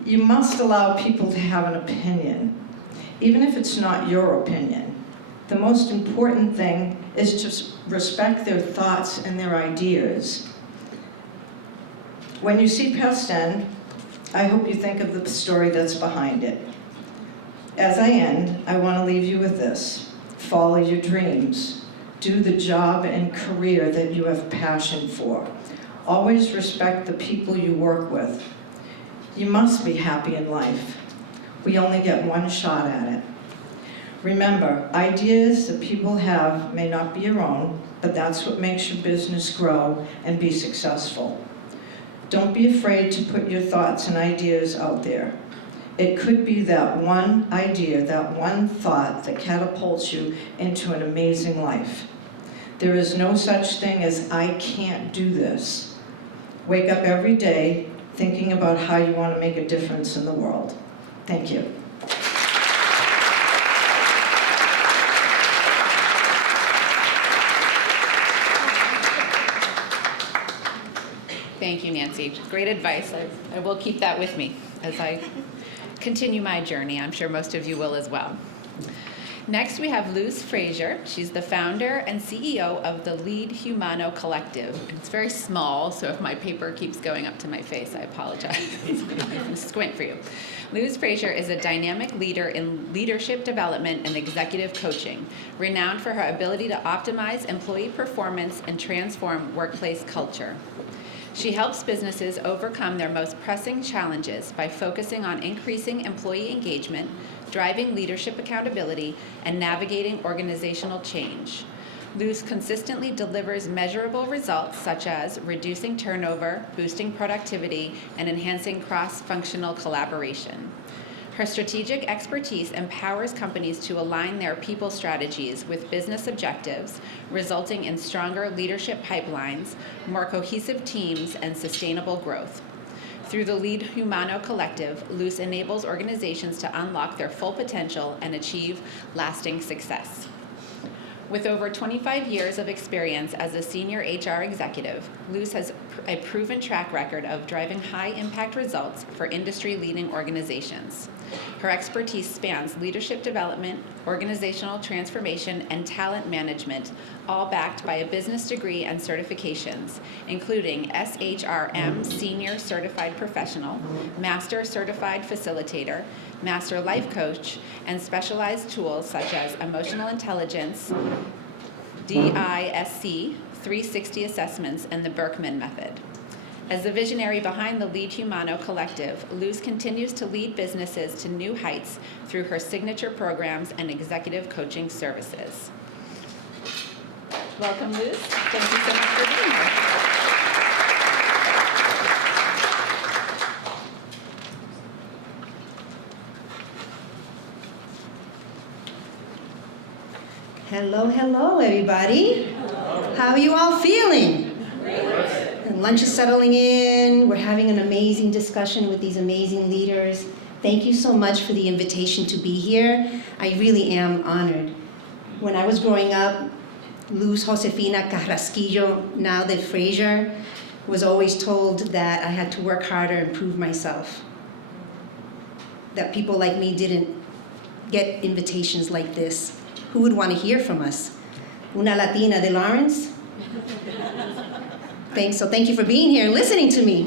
You must allow people to have an opinion, even if it's not your opinion. The most important thing is to respect their thoughts and their ideas. When you see Pest End, I hope you think of the story that's behind it. As I end, I want to leave you with this: follow your dreams. Do the job and career that you have passion for. Always respect the people you work with. You must be happy in life. We only get one shot at it. Remember, ideas that people have may not be your own, but that's what makes your business grow and be successful. Don't be afraid to put your thoughts and ideas out there. It could be that one idea, that one thought that catapults you into an amazing life. There is no such thing as "I can't do this." Wake up every day thinking about how you want to make a difference in the world. Thank you. Thank you, Nancy. Great advice. I will keep that with me as I continue my journey. I'm sure most of you will as well. Next, we have Luz Frazier. She's the founder and CEO of the Lead Humano Collective. It's very small, so if my paper keeps going up to my face, I apologize. I can squint for you. Luz Frazier is a dynamic leader in leadership development and executive coaching, renowned for her ability to optimize employee performance and transform workplace culture. She helps businesses overcome their most pressing challenges by focusing on increasing employee engagement, driving leadership accountability, and navigating organizational change. Luz consistently delivers measurable results such as reducing turnover, boosting productivity, and enhancing cross-functional collaboration. Her strategic expertise empowers companies to align their people strategies with business objectives, resulting in stronger leadership pipelines, more cohesive teams, and sustainable growth. Through the Lead Humano Collective, Luz enables organizations to unlock their full potential and achieve lasting success. With over 25 years of experience as a senior HR executive, Luz has a proven track record of driving high-impact results for industry-leading organizations. Her expertise spans leadership development, organizational transformation, and talent management, all backed by a business degree and certifications, including SHRM Senior Certified Professional, Master Certified Facilitator, Master Life Coach, and specialized tools such as Emotional Intelligence, DISC, 360 Assessments, and the Berkman Method. As the visionary behind the Lead Humano Collective, Luz continues to lead businesses to new heights through her signature programs and executive coaching services. Welcome, Luz. Thank you so much for being here. Hello, hello, everybody. How are you all feeling? And lunch is settling in. We're having an amazing discussion with these amazing leaders. Thank you so much for the invitation to be here. I really am honored. When I was growing up, Luz Josefina Carrasquillo, now the Fraser, was always told that I had to work harder and prove myself. That people like me didn't get invitations like this. Who would want to hear from us? Una Latina de Lawrence? Thank you for being here and listening to me.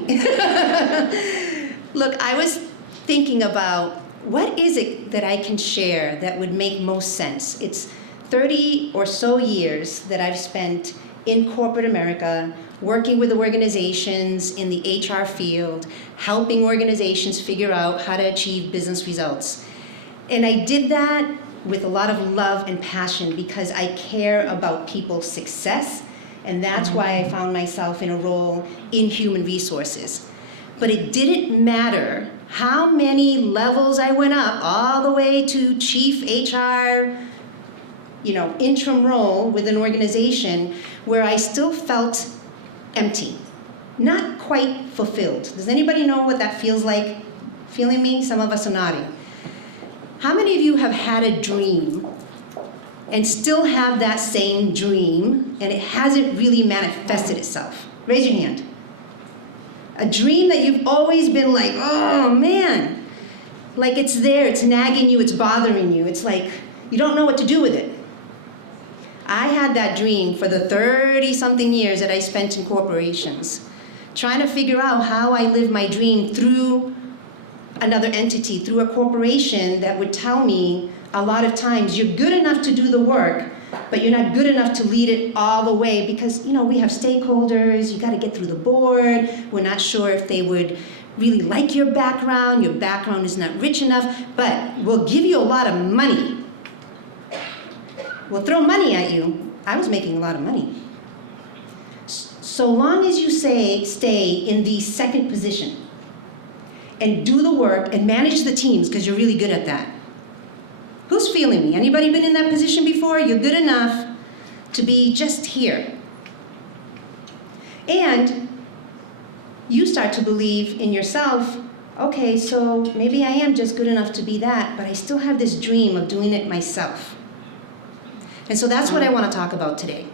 Look, I was thinking about what is it that I can share that would make most sense. It's 30 or so years that I've spent in corporate America, working with organizations in the HR field, helping organizations figure out how to achieve business results. And I did that with a lot of love and passion because I care about people's success, and that's why I found myself in a role in human resources. But it didn't matter how many levels I went up, all the way to chief HR, interim role with an organization where I still felt empty, not quite fulfilled. Does anybody know what that feels like? Feeling me? Some of us are nodding. How many of you have had a dream and still have that same dream and it hasn't really manifested itself? Raise your hand. A dream that you've always been like, oh man, like it's there, it's nagging you, it's bothering you. It's like you don't know what to do with it. I had that dream for the 30-something years that I spent in corporations, trying to figure out how I live my dream through another entity, through a corporation that would tell me a lot of times, you're good enough to do the work, but you're not good enough to lead it all the way because, we have stakeholders, you got to get through the board, we're not sure if they would really like your background is not rich enough, but we'll give you a lot of money. We'll throw money at you. I was making a lot of money. So long as you stay in the second position, and do the work and manage the teams because you're really good at that. Who's feeling me? Anybody been in that position before? You're good enough to be just here. And you start to believe in yourself, okay, so maybe I am just good enough to be that, but I still have this dream of doing it myself. And so that's what I want to talk about today.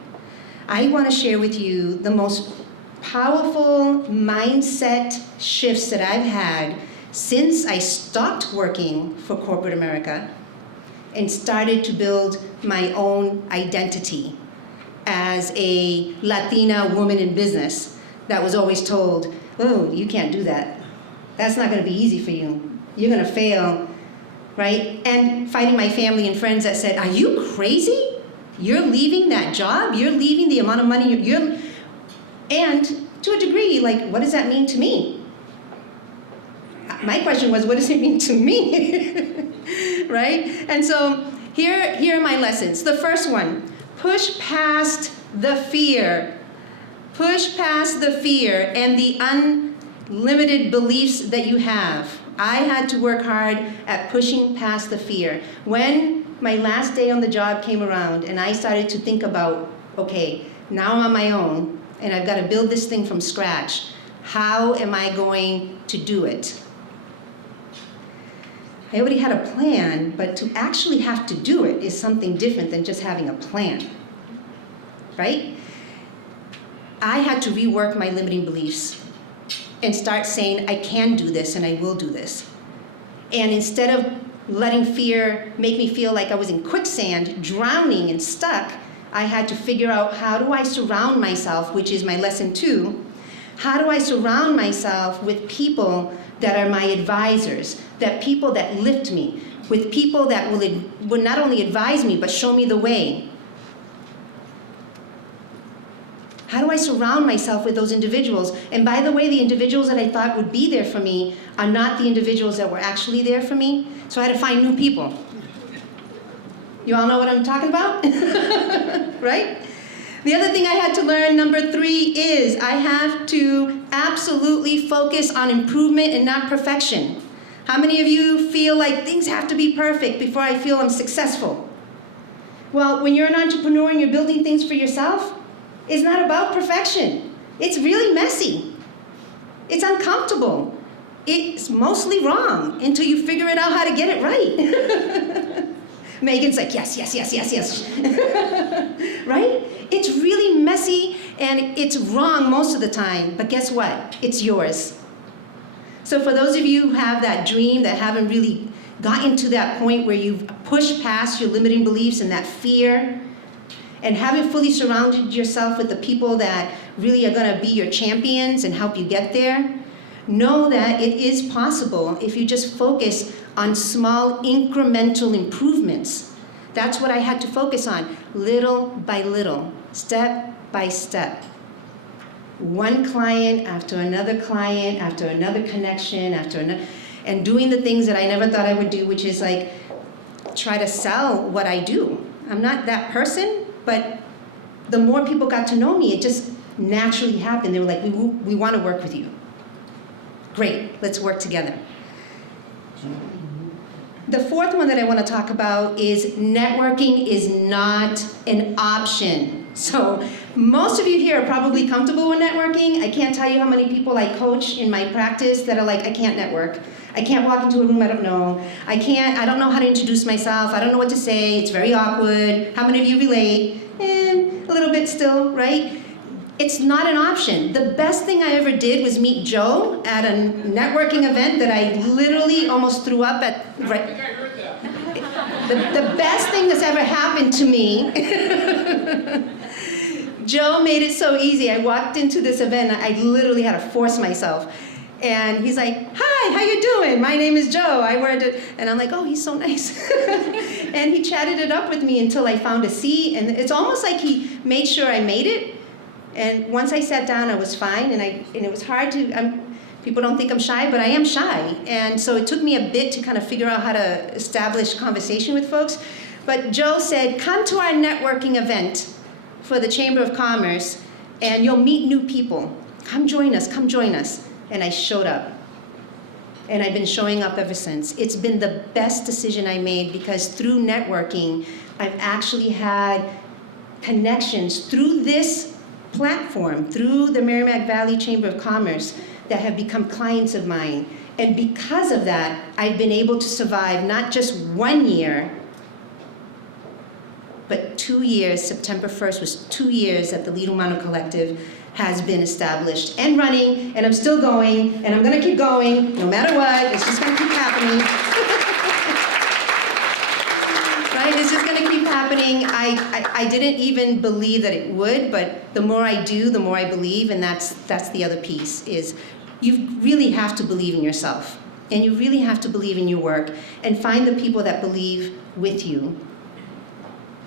I want to share with you the most powerful mindset shifts that I've had since I stopped working for corporate America and started to build my own identity as a Latina woman in business that was always told, oh, you can't do that. That's not going to be easy for you. You're going to fail, right? And finding my family and friends that said, are you crazy? You're leaving that job? You're leaving the amount of money you're and to a degree, like, what does that mean to me? My question was, what does it mean to me? Right? And so here are my lessons. The first one, push past the fear. Push past the fear and the unlimited beliefs that you have. I had to work hard at pushing past the fear. When my last day on the job came around and I started to think about, okay, now I'm on my own and I've got to build this thing from scratch. How am I going to do it? I already had a plan, but to actually have to do it is something different than just having a plan, right? I had to rework my limiting beliefs and start saying, I can do this and I will do this. And instead of letting fear make me feel like I was in quicksand, drowning and stuck, I had to figure out, how do I surround myself, which is my lesson 2, how do I surround myself with people that are my advisors, that people that lift me, with people that will not only advise me, but show me the way. How do I surround myself with those individuals? And by the way, the individuals that I thought would be there for me are not the individuals that were actually there for me. So I had to find new people. You all know what I'm talking about? Right? The other thing I had to learn, number 3, is I have to absolutely focus on improvement and not perfection. How many of you feel like things have to be perfect before I feel I'm successful? Well, when you're an entrepreneur and you're building things for yourself, it's not about perfection. It's really messy. It's uncomfortable. It's mostly wrong until you figure it out how to get it right. Megan's like, yes, yes, yes, yes, yes. Right? It's really messy and it's wrong most of the time, but guess what? It's yours. So for those of you who have that dream, that haven't really gotten to that point where you've pushed past your limiting beliefs and that fear, and haven't fully surrounded yourself with the people that really are going to be your champions and help you get there, know that it is possible if you just focus on small incremental improvements. That's what I had to focus on, little by little, step by step. One client after another connection, after another, and doing the things that I never thought I would do, which is like try to sell what I do. I'm not that person. But the more people got to know me, it just naturally happened. They were like, we want to work with you. Great, let's work together. The 4th one that I want to talk about is networking is not an option. So most of you here are probably comfortable with networking. I can't tell you how many people I coach in my practice that are like, I can't network. I can't walk into a room I don't know. I don't know how to introduce myself. I don't know what to say. It's very awkward. How many of you relate? A little bit still, right? It's not an option. The best thing I ever did was meet Joe at a networking event that I literally almost threw up at. Right? I think I heard that. The best thing that's ever happened to me. Joe made it so easy. I walked into this event, I literally had to force myself. And he's like, hi, how you doing? My name is Joe. I wear it. And I'm like, oh, he's so nice. And he chatted it up with me until I found a seat. And it's almost like he made sure I made it. And once I sat down, I was fine. And it was hard to, people don't think I'm shy, but I am shy. And so it took me a bit to kind of figure out how to establish conversation with folks. But Joe said, come to our networking event for the Chamber of Commerce, and you'll meet new people. Come join us, come join us. And I showed up. And I've been showing up ever since. It's been the best decision I made because through networking, I've actually had connections through this platform, through the Merrimack Valley Chamber of Commerce, that have become clients of mine. And because of that, I've been able to survive not just 1 year, but 2 years. September 1st was 2 years that the Little Mountain Collective has been established and running, and I'm still going, and I'm gonna keep going, no matter what, it's just gonna keep happening. Right, it's just gonna keep happening. I didn't even believe that it would, but the more I do, the more I believe, and that's the other piece, is you really have to believe in yourself, and you really have to believe in your work, and find the people that believe with you,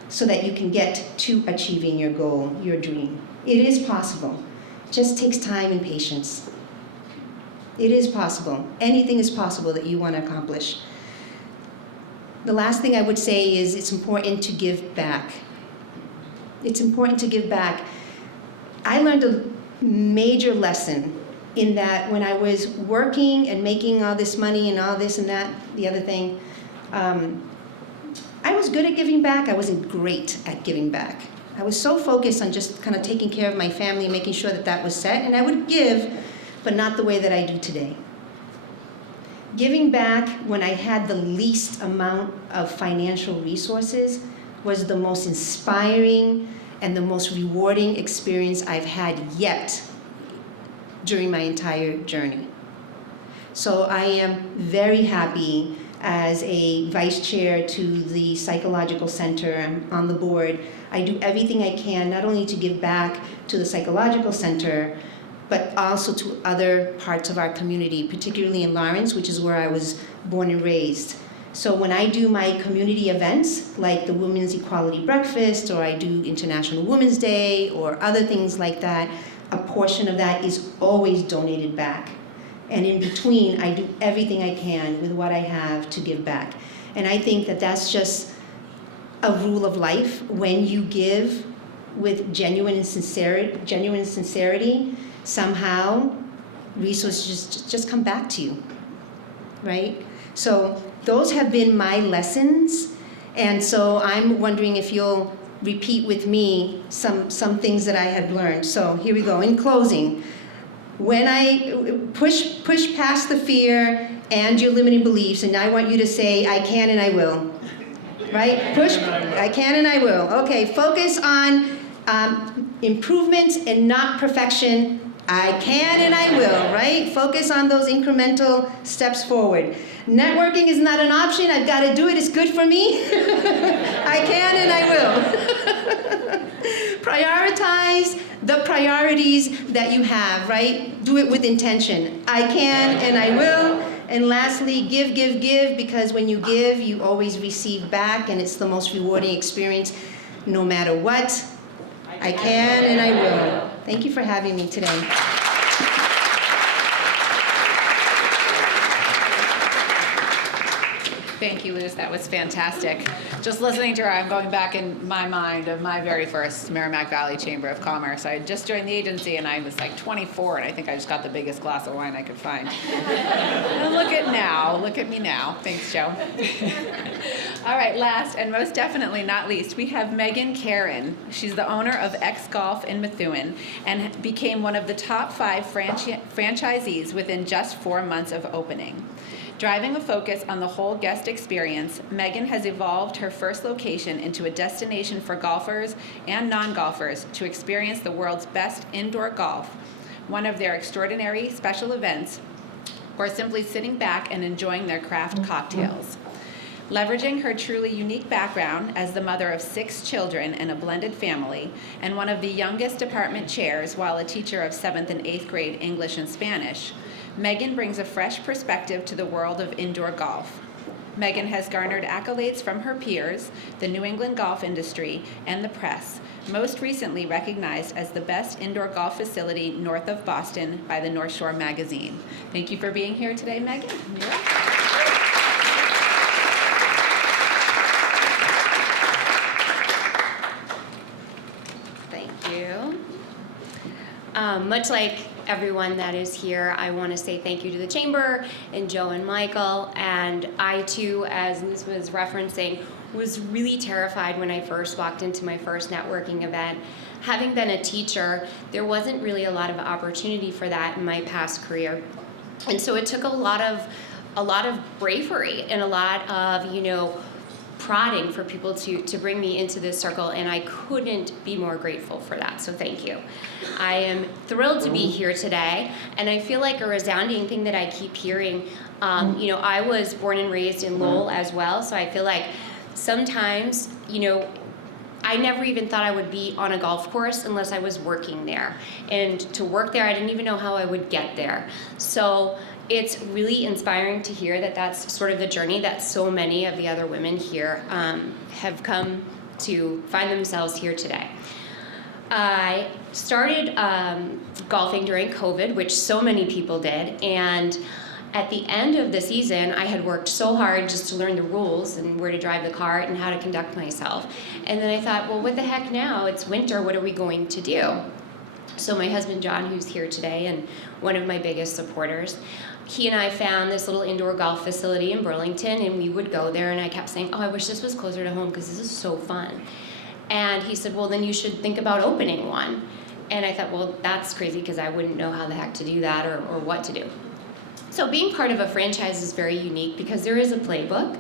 so that you can get to achieving your goal, your dream. It is possible. It just takes time and patience. It is possible. Anything is possible that you want to accomplish. The last thing I would say is it's important to give back. It's important to give back. I learned a major lesson in that when I was working and making all this money and all this and that, the other thing, I was good at giving back. I wasn't great at giving back. I was so focused on just kind of taking care of my family and making sure that that was set, and I would give, but not the way that I do today. Giving back when I had the least amount of financial resources was the most inspiring and the most rewarding experience I've had yet during my entire journey. So I am very happy as a vice chair to the Psychological Center. I'm on the board. I do everything I can, not only to give back to the Psychological Center, but also to other parts of our community, particularly in Lawrence, which is where I was born and raised. So when I do my community events, like the Women's Equality Breakfast, or I do International Women's Day, or other things like that, a portion of that is always donated back. And in between, I do everything I can with what I have to give back. And I think that that's just a rule of life. When you give with genuine sincerity, somehow resources just come back to you, right? So those have been my lessons. And so I'm wondering if you'll repeat with me some things that I had learned. So here we go. In closing, when I push past the fear and your limiting beliefs, and I want you to say, I can and I will, right? Push, I can and I will. Okay, focus on improvements and not perfection. I can and I will, right? Focus on those incremental steps forward. Networking is not an option. I've got to do it. It's good for me. I can and I will. Prioritize the priorities that you have, right? Do it with intention. I can and I will. And lastly, give, because when you give, you always receive back, and it's the most rewarding experience no matter what. I can and I will. Thank you for having me today. Thank you, Luz. That was fantastic. Just listening to her, I'm going back in my mind of my very first Merrimack Valley Chamber of Commerce. I had just joined the agency, and I was like 24, and I think I just got the biggest glass of wine I could find. And look at me now. Thanks, Joe. All right, last and most definitely not least, we have Megan Karen. She's the owner of X Golf in Methuen and became one of the top 5 franchisees within just 4 months of opening. Driving a focus on the whole guest experience, Megan has evolved her first location into a destination for golfers and non-golfers to experience the world's best indoor golf, one of their extraordinary special events, or simply sitting back and enjoying their craft cocktails. Leveraging her truly unique background as the mother of 6 children in a blended family and one of the youngest department chairs while a teacher of 7th and 8th grade English and Spanish, Megan brings a fresh perspective to the world of indoor golf. Megan has garnered accolades from her peers, the New England golf industry, and the press, most recently recognized as the best indoor golf facility north of Boston by the North Shore magazine. Thank you for being here today, Megan. You're welcome. Thank you. Much like everyone that is here, I want to say thank you to the Chamber and Joe and Michael. And I too, as Liz was referencing, was really terrified when I first walked into my first networking event. Having been a teacher, there wasn't really a lot of opportunity for that in my past career. And so it took a lot of bravery and a lot of, prodding for people to bring me into this circle, and I couldn't be more grateful for that, so thank you. I am thrilled to be here today, and I feel like a resounding thing that I keep hearing, I was born and raised in Lowell as well, so I feel like sometimes, I never even thought I would be on a golf course unless I was working there, and to work there, I didn't even know how I would get there. So it's really inspiring to hear that that's sort of the journey that so many of the other women here have come to find themselves here today. I started golfing during COVID, which so many people did, and At the end of the season, I had worked so hard just to learn the rules and where to drive the cart and how to conduct myself. And then I thought, well, what the heck now? It's winter, what are we going to do? So my husband, John, who's here today and one of my biggest supporters, he and I found this little indoor golf facility in Burlington, and we would go there, and I kept saying, oh, I wish this was closer to home because this is so fun. And he said, well, then you should think about opening one. And I thought, well, that's crazy because I wouldn't know how the heck to do that or what to do. So being part of a franchise is very unique because there is a playbook,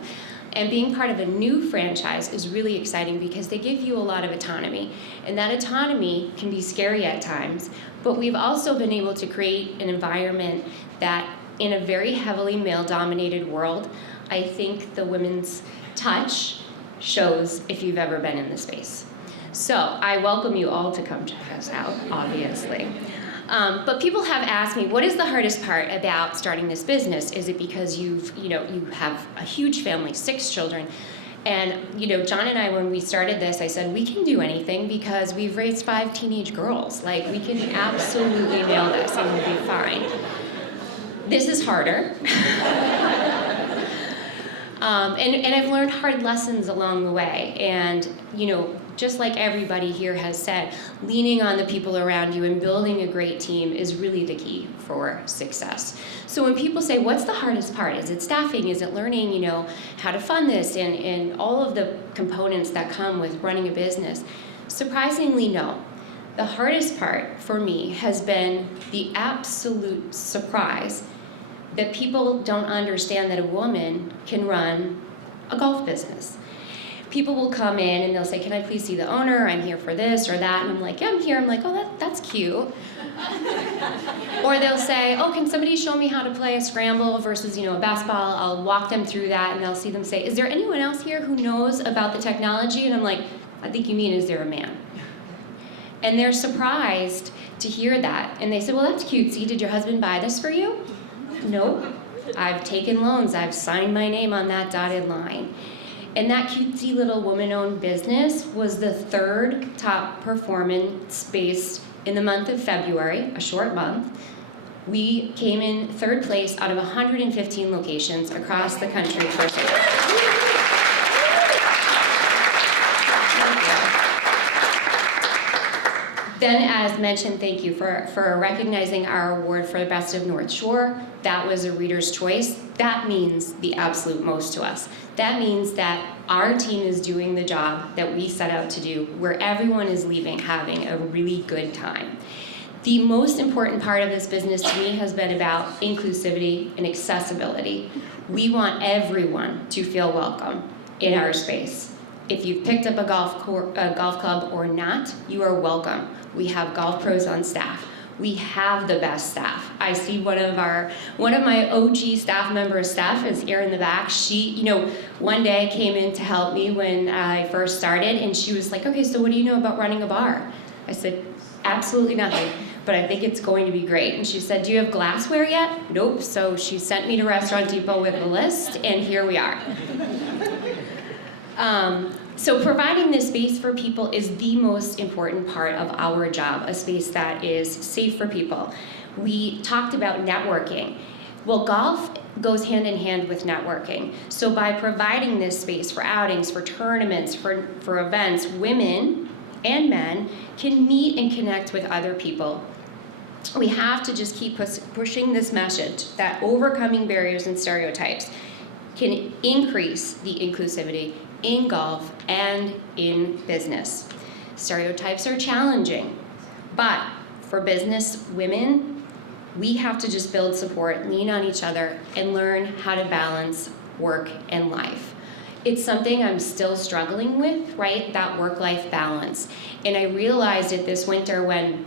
and being part of a new franchise is really exciting because they give you a lot of autonomy. And that autonomy can be scary at times, but we've also been able to create an environment that in a very heavily male-dominated world, I think the women's touch shows if you've ever been in the space. So I welcome you all to come check us out, obviously. But people have asked me, what is the hardest part about starting this business? Is it because you have a huge family, 6 children? And John and I, when we started this, I said, we can do anything because we've raised 5 teenage girls. Like, we can absolutely nail this and we'll be fine. This is harder. And I've learned hard lessons along the way. And, just like everybody here has said, leaning on the people around you and building a great team is really the key for success. So when people say, what's the hardest part? Is it staffing? Is it learning, how to fund this and all of the components that come with running a business? Surprisingly, no. The hardest part for me has been the absolute surprise that people don't understand that a woman can run a golf business. People will come in and they'll say, can I please see the owner? I'm here for this or that. And I'm like, yeah, I'm here. I'm like, oh, that's cute. Or they'll say, oh, can somebody show me how to play a scramble versus, a basketball? I'll walk them through that, and they'll see them say, is there anyone else here who knows about the technology? And I'm like, I think you mean, is there a man? And they're surprised to hear that. And they say, well, that's cutesy. Did your husband buy this for you? Nope. I've taken loans. I've signed my name on that dotted line. And that cutesy little woman-owned business was the 3rd top performance based in the month of February, a short month. We came in 3rd place out of 115 locations across the country for sales. Then, as mentioned, thank you for recognizing our award for the Best of North Shore. That was a reader's choice. That means the absolute most to us. That means that our team is doing the job that we set out to do, where everyone is leaving having a really good time. The most important part of this business to me has been about inclusivity and accessibility. We want everyone to feel welcome in our space. If you've picked up a golf club or not, you are welcome. We have golf pros on staff. We have the best staff. I see one of my OG staff members, Steph, is here in the back. She, one day came in to help me when I first started, and she was like, okay, so what do you know about running a bar? I said, absolutely nothing, but I think it's going to be great. And she said, do you have glassware yet? Nope. So she sent me to Restaurant Depot with a list, and here we are. So providing this space for people is the most important part of our job, a space that is safe for people. We talked about networking. Well, golf goes hand in hand with networking. So by providing this space for outings, for tournaments, for events, women and men can meet and connect with other people. We have to just keep pushing this message that overcoming barriers and stereotypes can increase the inclusivity in golf and in business. Stereotypes are challenging, but for business women, we have to just build support, lean on each other, and learn how to balance work and life. It's something I'm still struggling with, right? That work-life balance. And I realized it this winter when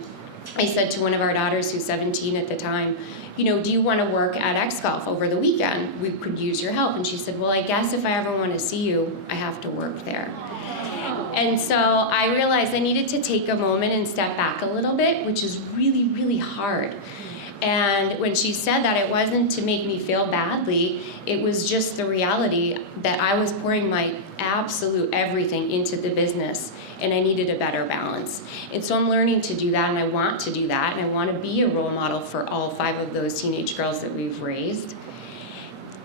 I said to one of our daughters, who's 17 at the time, do you want to work at X Golf over the weekend? We could use your help. And she said, well, I guess if I ever want to see you, I have to work there. And so I realized I needed to take a moment and step back a little bit, which is really, really hard. And when she said that, it wasn't to make me feel badly. It was just the reality that I was pouring my absolute everything into the business, and I needed a better balance. And so I'm learning to do that, and I want to do that, and I want to be a role model for all 5 of those teenage girls that we've raised.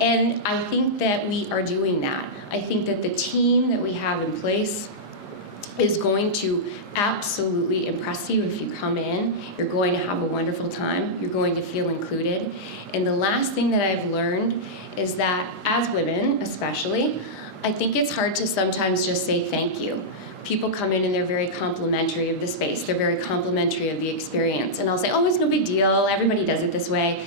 And I think that we are doing that. I think that the team that we have in place is going to absolutely impress you if you come in. You're going to have a wonderful time. You're going to feel included. And the last thing that I've learned is that as women, especially, I think it's hard to sometimes just say thank you. People come in and they're very complimentary of the space. They're very complimentary of the experience. And I'll say, oh, it's no big deal. Everybody does it this way.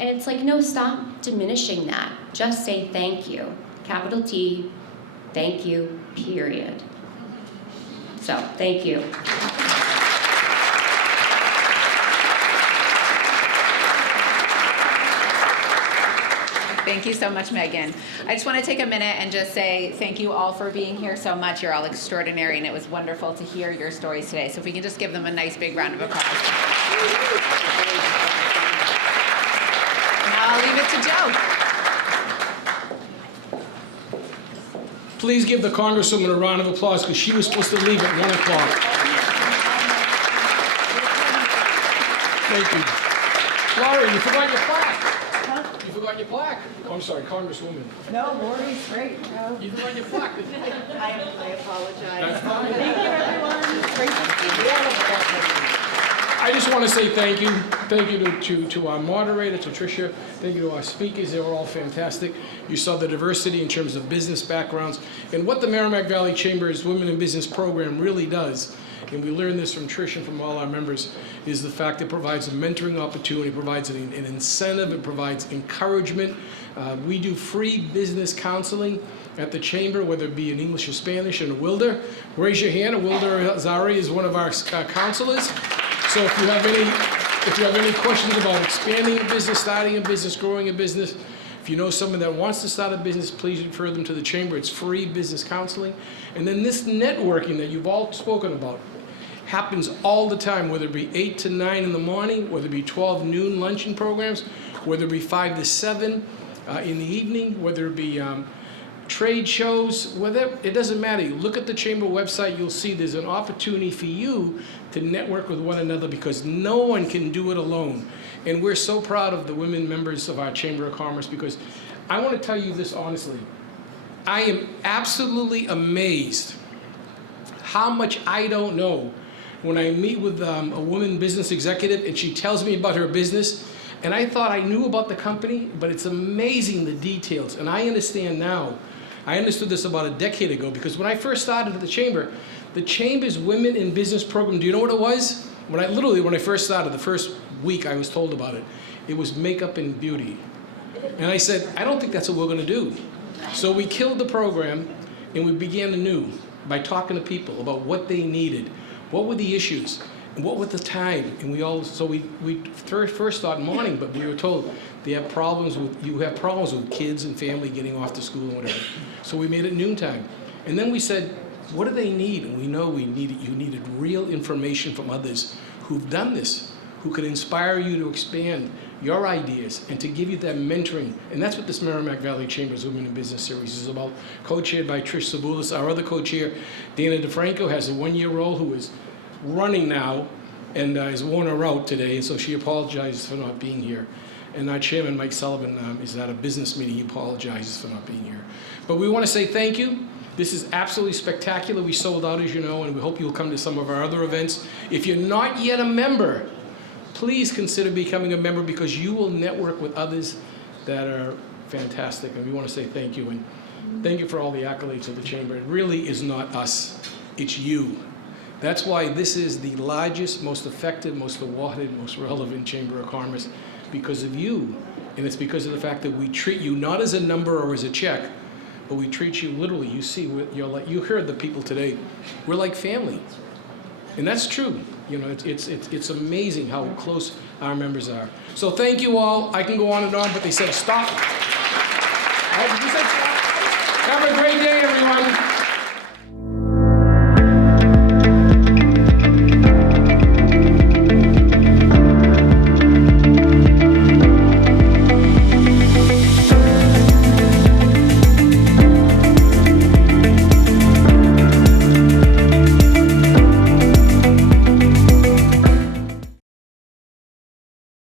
And it's like, no, stop diminishing that. Just say thank you. Capital T, thank you, period. So, thank you. Thank you so much, Megan. I just want to take a minute and just say thank you all for being here so much. You're all extraordinary, and it was wonderful to hear your stories today. So if we can just give them a nice big round of applause. Now I'll leave it to Joe. Please give the Congresswoman a round of applause because she was supposed to leave at 1 o'clock. Thank you. Laurie, you forgot your plaque. Huh? You forgot your plaque. Oh, I'm sorry, Congresswoman. No, Lori's great. No. You forgot your plaque. I apologize. That's fine. Thank you, everyone. It's great to see you. I just want to say thank you. Thank you to our moderator, to Tricia. Thank you to our speakers. They were all fantastic. You saw the diversity in terms of business backgrounds. And what the Merrimack Valley Chamber's Women in Business program really does, and we learned this from Tricia and from all our members, is the fact it provides a mentoring opportunity, it provides an incentive, it provides encouragement. We do free business counseling at the Chamber, whether it be in English or Spanish, and Wilder. Raise your hand. Wilder Azari is one of our counselors. So if you have any questions about expanding a business, starting a business, growing a business, if you know someone that wants to start a business, please refer them to the Chamber. It's free business counseling. And then this networking that you've all spoken about happens all the time, whether it be 8 to 9 in the morning, whether it be 12 noon luncheon programs, whether it be 5 to 7 in the evening, whether it be trade shows, whether it doesn't matter. You look at the Chamber website, you'll see there's an opportunity for you to network with one another because no one can do it alone. And we're so proud of the women members of our Chamber of Commerce because I want to tell you this honestly. I am absolutely amazed how much I don't know when I meet with a woman business executive and she tells me about her business. And I thought I knew about the company, but it's amazing the details. And I understand now. I understood this about a decade ago because when I first started at the Chamber's Women in Business program, do you know what it was? When I first started, the first week I was told about it, it was makeup and beauty. And I said, I don't think that's what we're going to do. So we killed the program and we began anew by talking to people about what they needed, what were the issues, and what was the time. And we first thought morning, but we were told you have problems with kids and family getting off to school and whatever. So we made it noontime. And then we said, what do they need? And we know you needed real information from others who've done this, who could inspire you to expand your ideas and to give you that mentoring. And that's what this Merrimack Valley Chamber's Women in Business Series is about, co-chaired by Trish Sabulis. Our other co-chair, Dana DeFranco, has a 1-year-old who is running now and is worn her out today, and so she apologizes for not being here. And our chairman, Mike Sullivan, is at a business meeting. He apologizes for not being here. But we want to say thank you. This is absolutely spectacular. We sold out, as you know, and we hope you'll come to some of our other events. If you're not yet a member, please consider becoming a member because you will network with others that are fantastic. And we want to say thank you. And thank you for all the accolades of the Chamber. It really is not us. It's you. That's why this is the largest, most effective, most awarded, most relevant Chamber of Commerce, because of you. And it's because of the fact that we treat you not as a number or as a check, but we treat you literally. You see, you heard the people today. We're like family. And that's true. You know, it's amazing how close our members are. So thank you all. I can go on and on, but they said stop. Oh, you said stop. Have a great day, everyone.